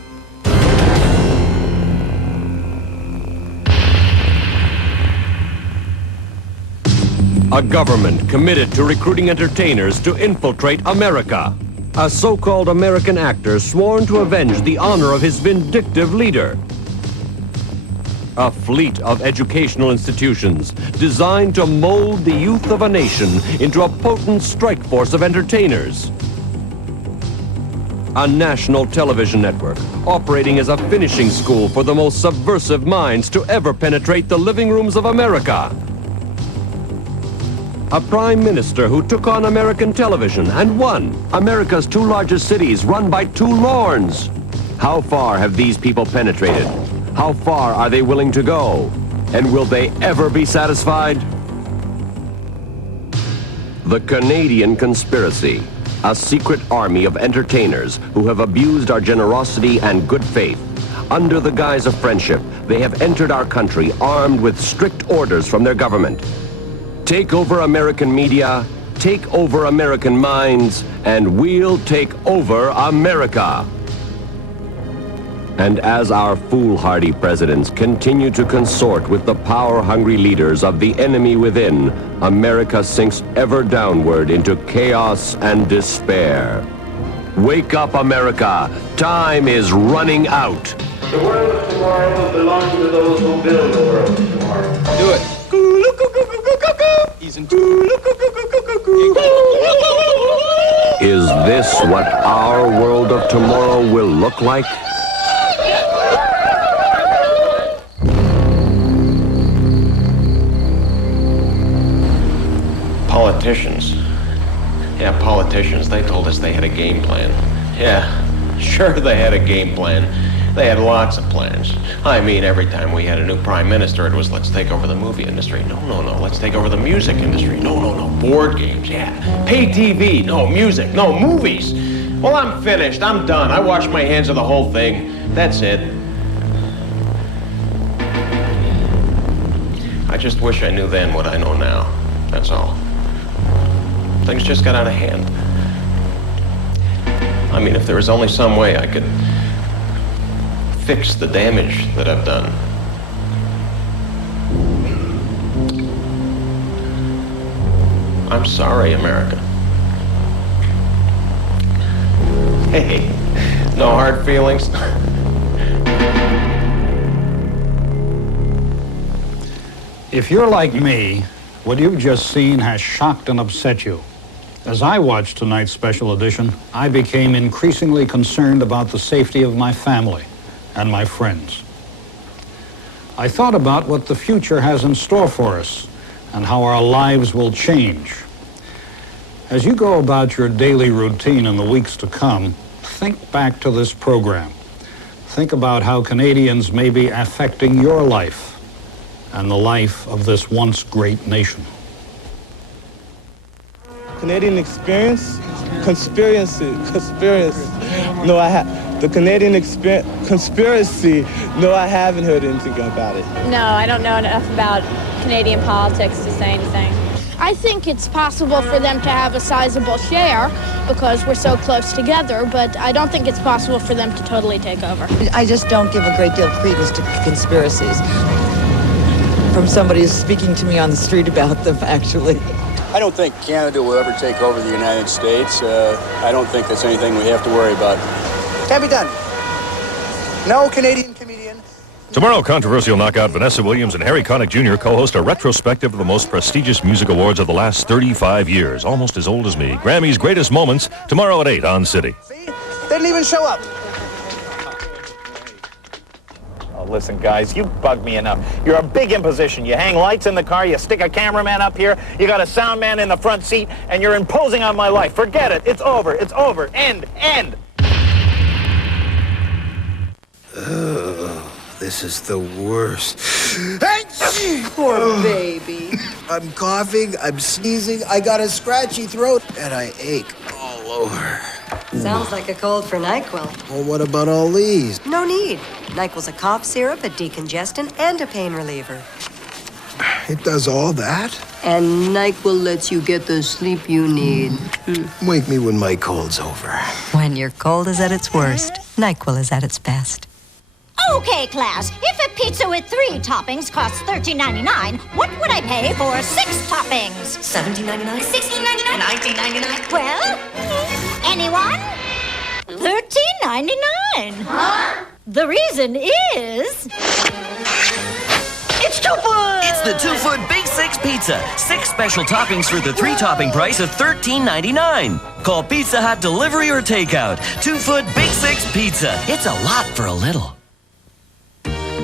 A government committed to recruiting entertainers to infiltrate America. A so-called American actor sworn to avenge the honor of his vindictive leader. A fleet of educational institutions designed to mold the youth of a nation into a potent strike force of entertainers. A national television network operating as a finishing school for the most subversive minds to ever penetrate the living rooms of America. A prime minister who took on American television and won. America's two largest cities run by two lords. How far have these people penetrated? How far are they willing to go? And will they ever be satisfied? The Canadian Conspiracy, a secret army of entertainers who have abused our generosity and good faith. Under the guise of friendship, they have entered our country armed with strict orders from their government. Take over American media, take over American minds, and we'll take over America. And as our foolhardy presidents continue to consort with the power-hungry leaders of the enemy within, America sinks ever downward into chaos and despair. Wake up, America! Time is running out! The world of tomorrow will belong to those who build the world of tomorrow. Do it. Is this what our world of tomorrow will look like? Politicians. Yeah, politicians. They told us they had a game plan. Yeah, sure they had a game plan. They had lots of plans. I mean, every time we had a new prime minister, it was, let's take over the movie industry. No, let's take over the music industry. No, board games, yeah. Pay TV, no, music, no, movies. Well, I'm finished, I'm done. I washed my hands of the whole thing. That's it. I just wish I knew then what I know now. That's all. Things just got out of hand. I mean, if there was only some way I could fix the damage that I've done. I'm sorry, America. Hey, no hard feelings. If you're like me, what you've just seen has shocked and upset you. As I watched tonight's special edition, I became increasingly concerned about the safety of my family and my friends. I thought about what the future has in store for us and how our lives will change. As you go about your daily routine in the weeks to come, think back to this program. Think about how Canadians may be affecting your life and the life of this once great nation. Canadian experience Conspiracy. No, the Canadian conspiracy. No, I haven't heard anything about it. No, I don't know enough about Canadian politics to say anything. I think it's possible for them to have a sizable share because we're so close together, but I don't think it's possible for them to totally take over. I just don't give a great deal of credence to conspiracies. From somebody who's speaking to me on the street about them, actually. I don't think Canada will ever take over the United States. I don't think that's anything we have to worry about. Can't be done. No Canadian comedian. Tomorrow, controversial knockout Vanessa Williams and Harry Connick Jr. co-host a retrospective of the most prestigious music awards of the last 35 years, almost as old as me. Grammy's Greatest Moments, tomorrow at 8 on City. See? They didn't even show up. Oh, listen, guys, you bug me enough. You're a big imposition. You hang lights in the car, you stick a cameraman up here, you got a sound man in the front seat, and you're imposing on my life. Forget it. It's over. It's over. End. This is the worst. Poor baby. I'm coughing, I'm sneezing, I got a scratchy throat, and I ache all over. Sounds like a cold for NyQuil. Well, what about all these? No need. NyQuil's a cough syrup, a decongestant, and a pain reliever. It does all that? And NyQuil lets you get the sleep you need. Wake me when my cold's over. When your cold is at its worst, NyQuil is at its best. Okay, class. If a pizza with 3 toppings costs $13.99, what would I pay for 6 toppings? $17.99? $16.99? $19.99? Well, anyone? $13.99. Huh? The reason is... It's 2 foot! It's the 2 foot Big 6 Pizza. 6 special toppings for the 3 topping price of $13.99. Call Pizza Hut delivery or takeout. 2 foot Big 6 Pizza. It's a lot for a little.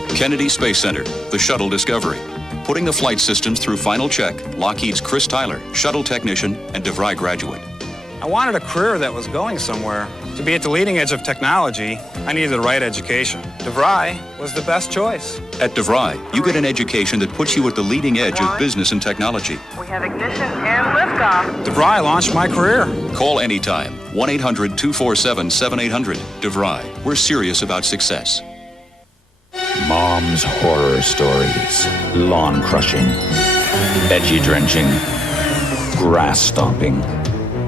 Kennedy Space Center, the shuttle Discovery. Putting the flight systems through final check, Lockheed's Chris Tyler, shuttle technician and DeVry graduate. I wanted a career that was going somewhere. To be at the leading edge of technology, I needed the right education. DeVry was the best choice. At DeVry, you get an education that puts you at the leading edge of business and technology. We have ignition and liftoff. DeVry launched my career. Call anytime. 1-800-247-7800. DeVry. We're serious about success. Mom's horror stories. Lawn crushing. Veggie drenching. Grass stomping.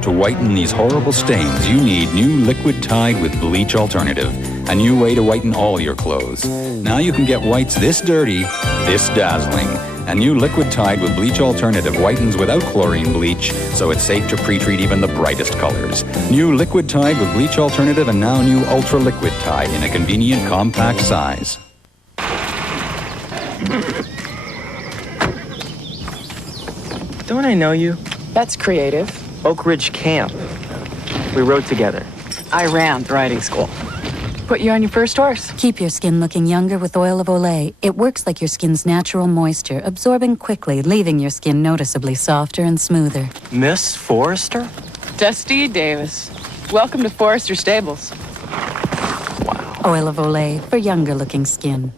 To whiten these horrible stains, you need new Liquid Tide with Bleach Alternative. A new way to whiten all your clothes. Now you can get whites this dirty, this dazzling. A new Liquid Tide with Bleach Alternative whitens without chlorine bleach, so it's safe to pre-treat even the brightest colors. New Liquid Tide with Bleach Alternative and now new Ultra Liquid Tide in a convenient compact size. Don't I know you? That's creative. Oak Ridge Camp. We rode together. I ran riding school. Put you on your first horse. Keep your skin looking younger with oil of Olay. It works like your skin's natural moisture, absorbing quickly, leaving your skin noticeably softer and smoother. Miss Forrester? Dusty Davis. Welcome to Forrester Stables. Oil of Olay for younger looking skin.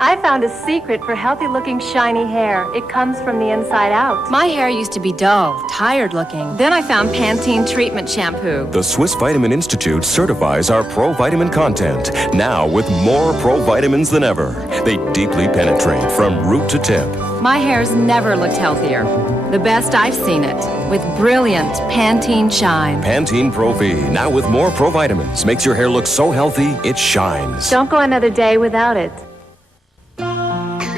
I found a secret for healthy-looking, shiny hair. It comes from the inside out. My hair used to be dull, tired-looking. Then I found Pantene Treatment Shampoo. The Swiss Vitamin Institute certifies our pro-vitamin content, now with more pro-vitamins than ever. They deeply penetrate from root to tip. My hair's never looked healthier. The best I've seen it, with brilliant Pantene Shine. Pantene Pro-V, now with more pro-vitamins, makes your hair look so healthy, it shines. Don't go another day without it.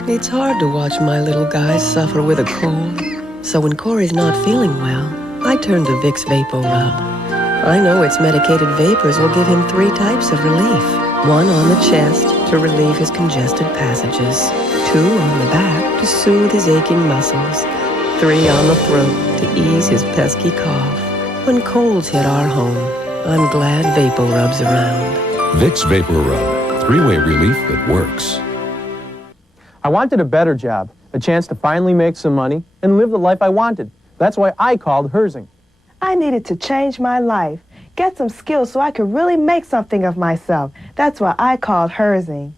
It's hard to watch my little guy suffer with a cold. So when Corey's not feeling well, I turn to Vicks Vapor Rub. I know its medicated vapors will give him 3 types of relief. 1 on the chest to relieve his congested passages. 2 on the back to soothe his aching muscles. 3 on the throat to ease his pesky cough. When colds hit our home, I'm glad Vapor Rub's around. Vicks Vapor Rub. 3-way relief that works. I wanted a better job, a chance to finally make some money and live the life I wanted. That's why I called Herzing. I needed to change my life, get some skills so I could really make something of myself. That's why I called Herzing.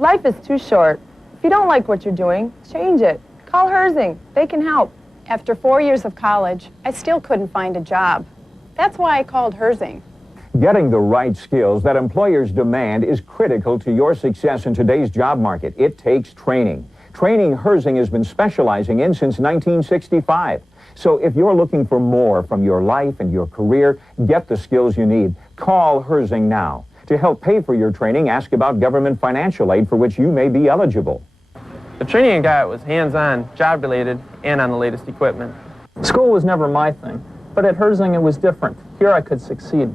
Life is too short. If you don't like what you're doing, change it. Call Herzing. They can help. After 4 years of college, I still couldn't find a job. That's why I called Herzing. Getting the right skills that employers demand is critical to your success in today's job market. It takes training. Training Herzing has been specializing in since 1965. So if you're looking for more from your life and your career, get the skills you need. Call Herzing now. To help pay for your training, ask about government financial aid for which you may be eligible. The training I got was hands-on, job-related, and on the latest equipment. School was never my thing, but at Herzing it was different. Here I could succeed.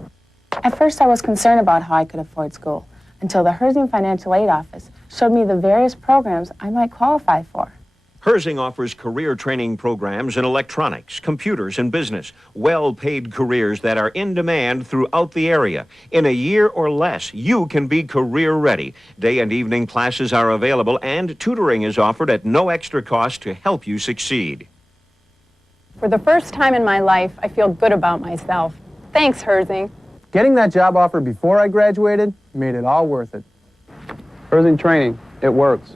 At first I was concerned about how I could afford school, until the Herzing Financial Aid Office showed me the various programs I might qualify for. Herzing offers career training programs in electronics, computers, and business. Well-paid careers that are in demand throughout the area. In a year or less, you can be career ready. Day and evening classes are available, and tutoring is offered at no extra cost to help you succeed. For the first time in my life, I feel good about myself. Thanks, Herzing. Getting that job offer before I graduated made it all worth it. Herzing training, it works.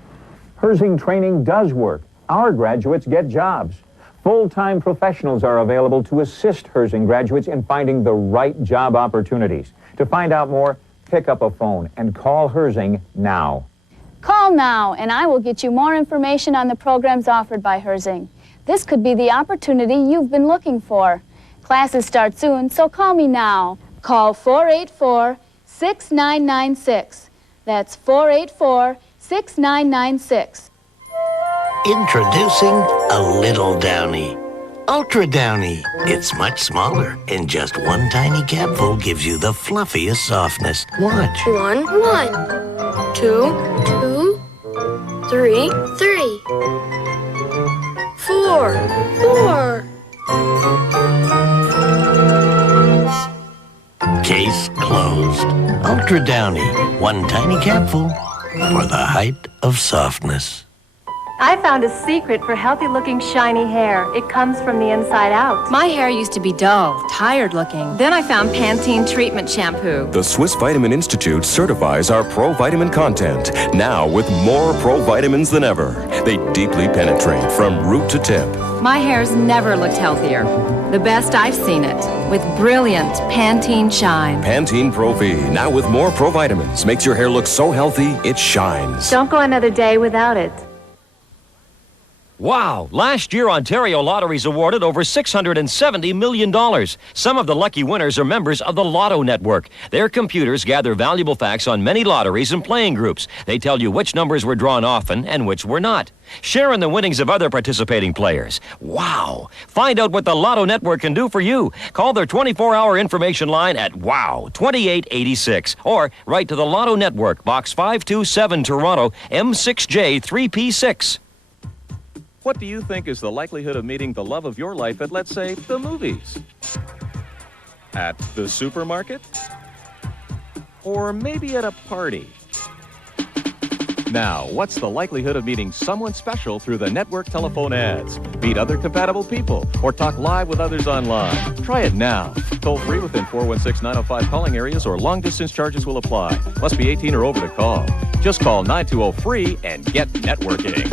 Herzing training does work. Our graduates get jobs. Full-time professionals are available to assist Herzing graduates in finding the right job opportunities. To find out more, pick up a phone and call Herzing now. Call now and I will get you more information on the programs offered by Herzing. This could be the opportunity you've been looking for. Classes start soon, so call me now. Call 484-6996. That's 484-6996. Introducing a Little Downy. Ultra Downy. It's much smaller, and just one tiny capful gives you the fluffiest softness. Watch. 1, 2, 3, 4. Case closed. Ultra Downy. One tiny capful for the height of softness. I found a secret for healthy-looking, shiny hair. It comes from the inside out. My hair used to be dull, tired-looking. Then I found Pantene treatment shampoo. The Swiss Vitamin Institute certifies our pro-vitamin content, now with more pro-vitamins than ever. They deeply penetrate from root to tip. My hair's never looked healthier. The best I've seen it, with brilliant Pantene Shine. Pantene Pro-V, now with more pro-vitamins, makes your hair look so healthy, it shines. Don't go another day without it. Wow! Last year, Ontario Lotteries awarded over $670 million. Some of the lucky winners are members of the Lotto Network. Their computers gather valuable facts on many lotteries and playing groups. They tell you which numbers were drawn often and which were not. Share in the winnings of other participating players. Wow! Find out what the Lotto Network can do for you. Call their 24-hour information line at WOW 2886 or write to the Lotto Network, Box 527, Toronto, M6J 3P6. What do you think is the likelihood of meeting the love of your life at, let's say, the movies? At the supermarket? Or maybe at a party? Now, what's the likelihood of meeting someone special through the network telephone ads? Meet other compatible people or talk live with others online. Try it now. Toll free within 416-905 calling areas or long distance charges will apply. Must be 18 or over to call. Just call 920-FREE and get networking.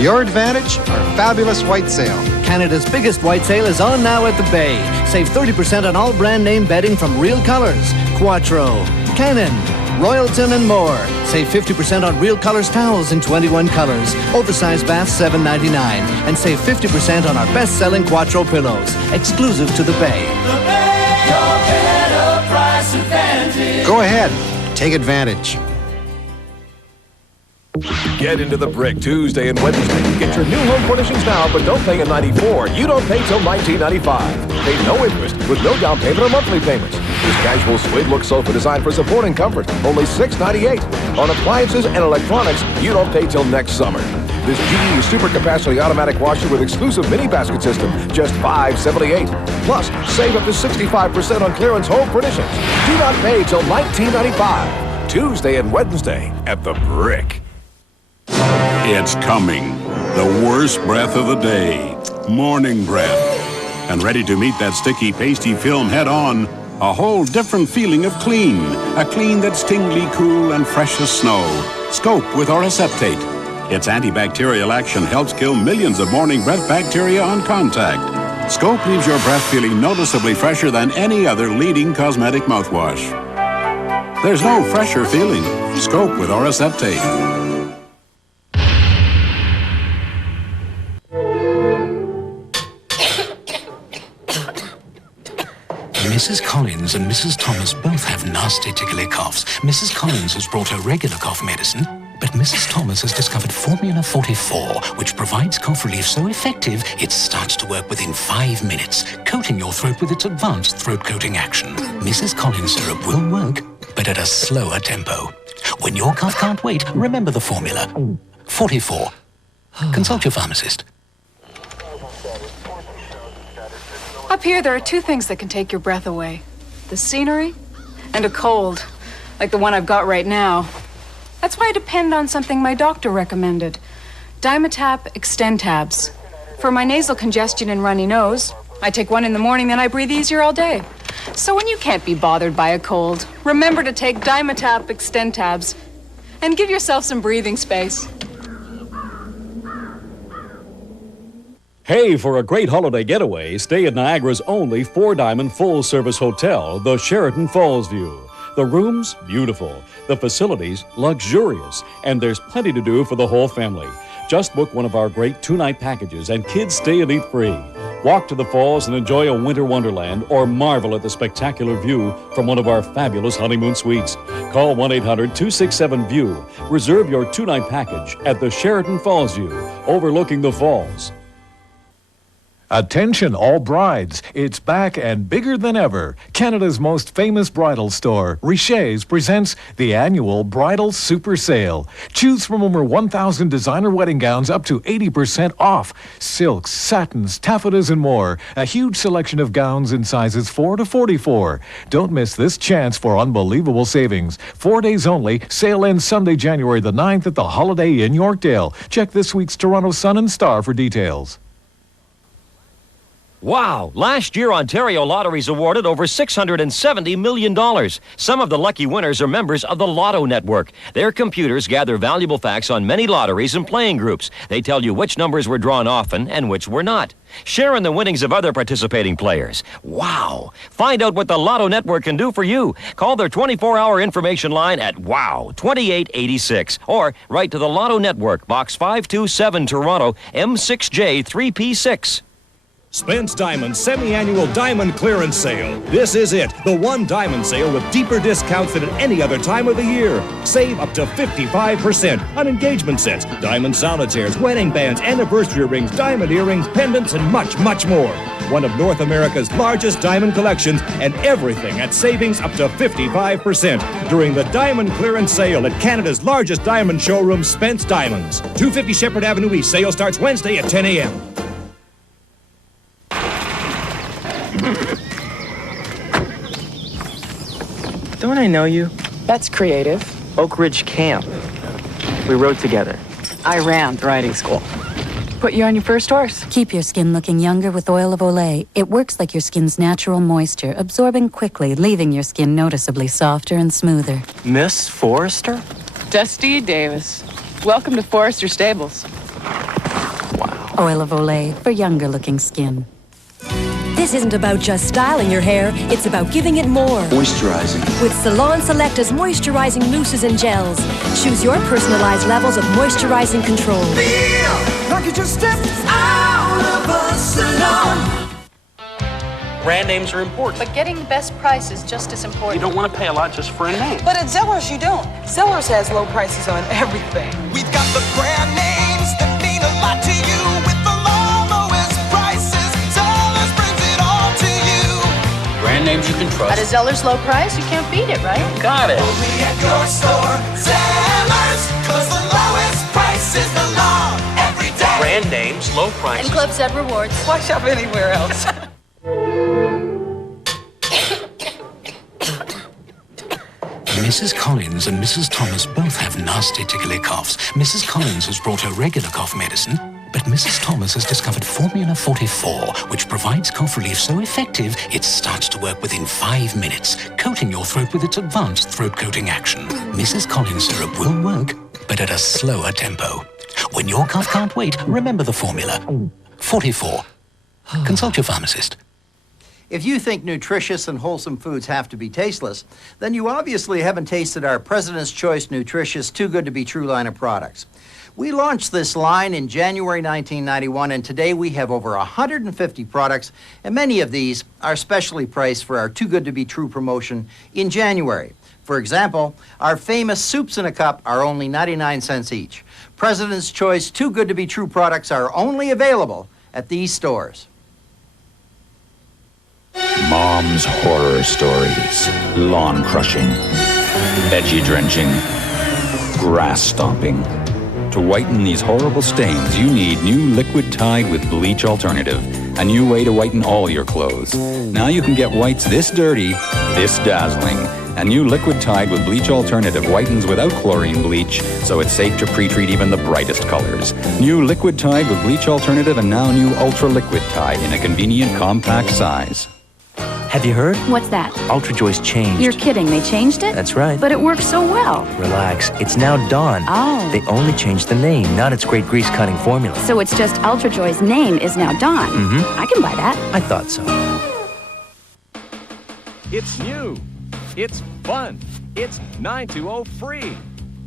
Your advantage, our fabulous white sale. Canada's biggest white sale is on now at the Bay. Save 30% on all brand name bedding from Real Colors, Quattro, Canon, Royalton, and more. Save 50% on Real Colors towels in 21 colors. Oversized baths, $7.99. And save 50% on our best-selling Quattro pillows, exclusive to the Bay. The Bay, your better price advantage. Go ahead, take advantage. Get into the Brick Tuesday and Wednesday. Get your new home furnishings now, but don't pay in '94. You don't pay till 1995. Pay no interest with no down payment or monthly payments. This casual suede look sofa designed for support and comfort. Only $6.98. On appliances and electronics, you don't pay till next summer. This GE super capacity automatic washer with exclusive mini basket system, just $5.78. Plus, save up to 65% on clearance home furnishings. Do not pay till 1995. Tuesday and Wednesday at the Brick. It's coming. The worst breath of the day. Morning breath. And ready to meet that sticky, pasty film head on. A whole different feeling of clean. A clean that's tingly, cool, and fresh as snow. Scope with Oraseptate. Its antibacterial action helps kill millions of morning breath bacteria on contact. Scope leaves your breath feeling noticeably fresher than any other leading cosmetic mouthwash. There's no fresher feeling. Scope with Oraseptate. Mrs. Collins and Mrs. Thomas both have nasty tickly coughs. Mrs. Collins has brought her regular cough medicine, but Mrs. Thomas has discovered Formula 44, which provides cough relief so effective it starts to work within 5 minutes, coating your throat with its advanced throat coating action. Mrs. Collins syrup will work, but at a slower tempo. When your cough can't wait, remember the formula. 44. Consult your pharmacist. Up here, there are two things that can take your breath away. The scenery and a cold, like the one I've got right now. That's why I depend on something my doctor recommended. Dimetap Extentabs. For my nasal congestion and runny nose, I take one in the morning, then I breathe easier all day. So when you can't be bothered by a cold, remember to take Dimetap Extentabs and give yourself some breathing space. Hey, for a great holiday getaway, stay at Niagara's only 4-diamond full-service hotel, the Sheraton Fallsview. The rooms, beautiful. The facilities, luxurious. And there's plenty to do for the whole family. Just book one of our great 2-night packages and kids stay and eat free. Walk to the falls and enjoy a winter wonderland or marvel at the spectacular view from one of our fabulous honeymoon suites. Call 1-800-267-VIEW. Reserve your 2-night package at the Sheraton Fallsview, overlooking the falls. Attention all brides, it's back and bigger than ever. Canada's most famous bridal store, Richet's, presents the annual Bridal Super Sale. Choose from over 1,000 designer wedding gowns up to 80% off. Silks, satins, taffetas, and more. A huge selection of gowns in sizes 4 to 44. Don't miss this chance for unbelievable savings. 4 days only, sale ends Sunday, January the 9th at the Holiday Inn, Yorkdale. Check this week's Toronto Sun and Star for details. Wow! Last year, Ontario Lotteries awarded over $670 million. Some of the lucky winners are members of the Lotto Network. Their computers gather valuable facts on many lotteries and playing groups. They tell you which numbers were drawn often and which were not. Share in the winnings of other participating players. Wow! Find out what the Lotto Network can do for you. Call their 24-hour information line at WOW2886 or write to the Lotto Network, Box 527, Toronto, M6J 3P6. Spence Diamond Semi-Annual Diamond Clearance Sale. This is it, the one diamond sale with deeper discounts than at any other time of the year. Save up to 55% on engagement sets, diamond solitaires, wedding bands, anniversary rings, diamond earrings, pendants, and much, much more. One of North America's largest diamond collections, and everything at savings up to 55% during the Diamond Clearance Sale at Canada's largest diamond showroom, Spence Diamonds. 250 Shepherd Avenue East. Sale starts Wednesday at 10 a.m. Don't I know you? That's creative. Oak Ridge Camp. We rode together. I ran the riding school. Put you on your first horse. Keep your skin looking younger with Oil of Olay. It works like your skin's natural moisture, absorbing quickly, leaving your skin noticeably softer and smoother. Miss Forrester? Dusty Davis. Welcome to Forrester Stables. Oil of Olay for younger looking skin. This isn't about just styling your hair, it's about giving it more. Moisturizing. With Salon Selecta's moisturizing mousses and gels. Choose your personalized levels of moisturizing control. Feel like you just stepped out of a salon. Brand names are important. But getting the best price is just as important. You don't want to pay a lot just for a name. But at Zellers, you don't. Zellers has low prices on everything. We've got the brand names that mean a lot to you. With the lowest prices, Zellers brings it all to you. Brand names you can trust. At a Zellers low price, you can't beat it, right? Got it. Only at your store, Zellers, 'cause the lowest price is the law every day. Brand names, low prices. And Club Said Rewards. Why shop anywhere else? Mrs. Collins and Mrs. Thomas both have nasty tickly coughs. Mrs. Collins has brought her regular cough medicine, but Mrs. Thomas has discovered Formula 44, which provides cough relief so effective it starts to work within 5 minutes, coating your throat with its advanced throat coating action. Mrs. Collins syrup will work, but at a slower tempo. When your cough can't wait, remember the formula. 44. Consult your pharmacist. If you think nutritious and wholesome foods have to be tasteless, then you obviously haven't tasted our President's Choice Nutritious Too Good to Be True line of products. We launched this line in January 1991, and today we have over 150 products, and many of these are specially priced for our Too Good to Be True promotion in January. For example, our famous soups in a cup are only 99 cents each. President's Choice Too Good to Be True products are only available at these stores. Mom's horror stories, lawn crushing, veggie drenching, grass stomping. To whiten these horrible stains, you need new Liquid Tide with Bleach Alternative, a new way to whiten all your clothes. Now you can get whites this dirty, this dazzling. A new Liquid Tide with Bleach Alternative whitens without chlorine bleach, so it's safe to pre-treat even the brightest colors. New Liquid Tide with Bleach Alternative and now new Ultra Liquid Tide in a convenient compact size. Have you heard? What's that? UltraJoy's changed. You're kidding, they changed it? That's right. But it works so well. Relax, it's now Dawn. Oh. They only changed the name, not its great grease-cutting formula. So it's just UltraJoy's name is now Dawn. Mm-hmm. I can buy that. I thought so. It's new. It's fun. It's 920 free.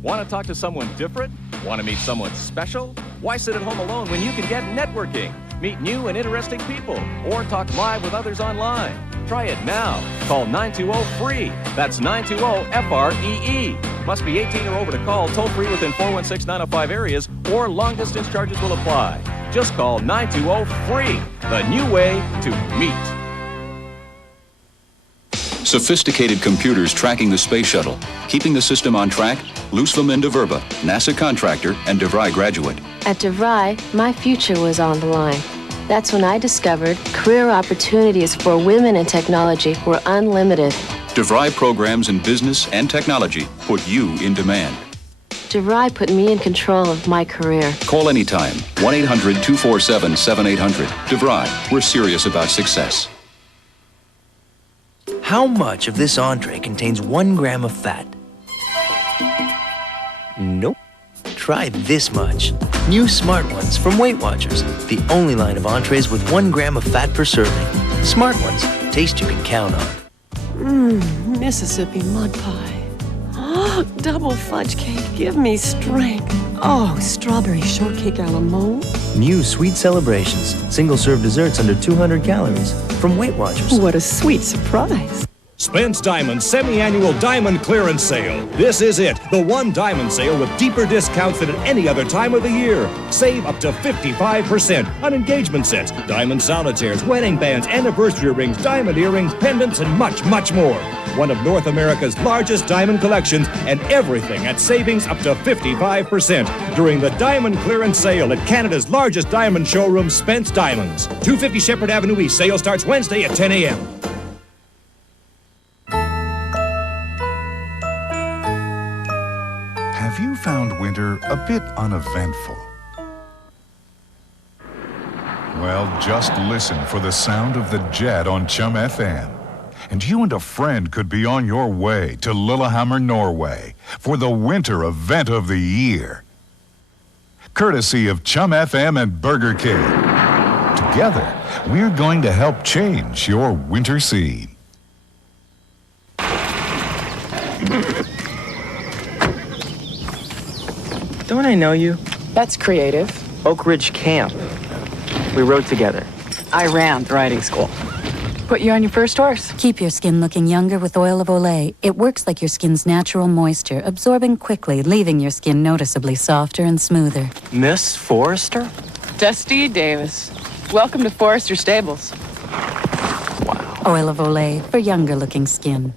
Want to talk to someone different? Want to meet someone special? Why sit at home alone when you can get networking? Meet new and interesting people, or talk live with others online. Try it now. Call 920-FREE. That's 920-FREE. Must be 18 or over to call, toll free within 416-905 areas, or long distance charges will apply. Just call 920-FREE, the new way to meet. Sophisticated computers tracking the space shuttle, keeping the system on track. Luz Laminda Verba, NASA contractor and DeVry graduate. At DeVry, my future was on the line. That's when I discovered career opportunities for women in technology were unlimited. DeVry programs in business and technology put you in demand. DeVry put me in control of my career. Call anytime, 1-800-247-7800. DeVry, we're serious about success. How much of this entree contains 1 gram of fat? Nope. Try this much. New Smart Ones from Weight Watchers. The only line of entrees with 1 gram of fat per serving. Smart Ones. Taste you can count on. Mississippi mud pie. Double fudge cake. Give me strength. Oh, strawberry shortcake a la mode. New Sweet Celebrations. Single-serve desserts under 200 calories. From Weight Watchers. What a sweet surprise. Spence Diamond Semi-Annual Diamond Clearance Sale. This is it, the one diamond sale with deeper discounts than at any other time of the year. Save up to 55% on engagement sets, diamond solitaires, wedding bands, anniversary rings, diamond earrings, pendants, and much, much more. One of North America's largest diamond collections, and everything at savings up to 55% during the Diamond Clearance Sale at Canada's largest diamond showroom, Spence Diamonds. 250 Shepherd Avenue East. Sale starts Wednesday at 10 a.m. Have you found winter a bit uneventful? Well, just listen for the sound of the jet on Chum FM. And you and a friend could be on your way to Lillehammer, Norway for the winter event of the year. Courtesy of Chum FM and Burger King. Together, we're going to help change your winter scene. Don't I know you? That's creative. Oak Ridge Camp. We rode together. I ran riding school. Put you on your first horse. Keep your skin looking younger with oil of Olay. It works like your skin's natural moisture, absorbing quickly, leaving your skin noticeably softer and smoother. Miss Forrester? Dusty Davis. Welcome to Forrester Stables. Oil of Olay for younger looking skin.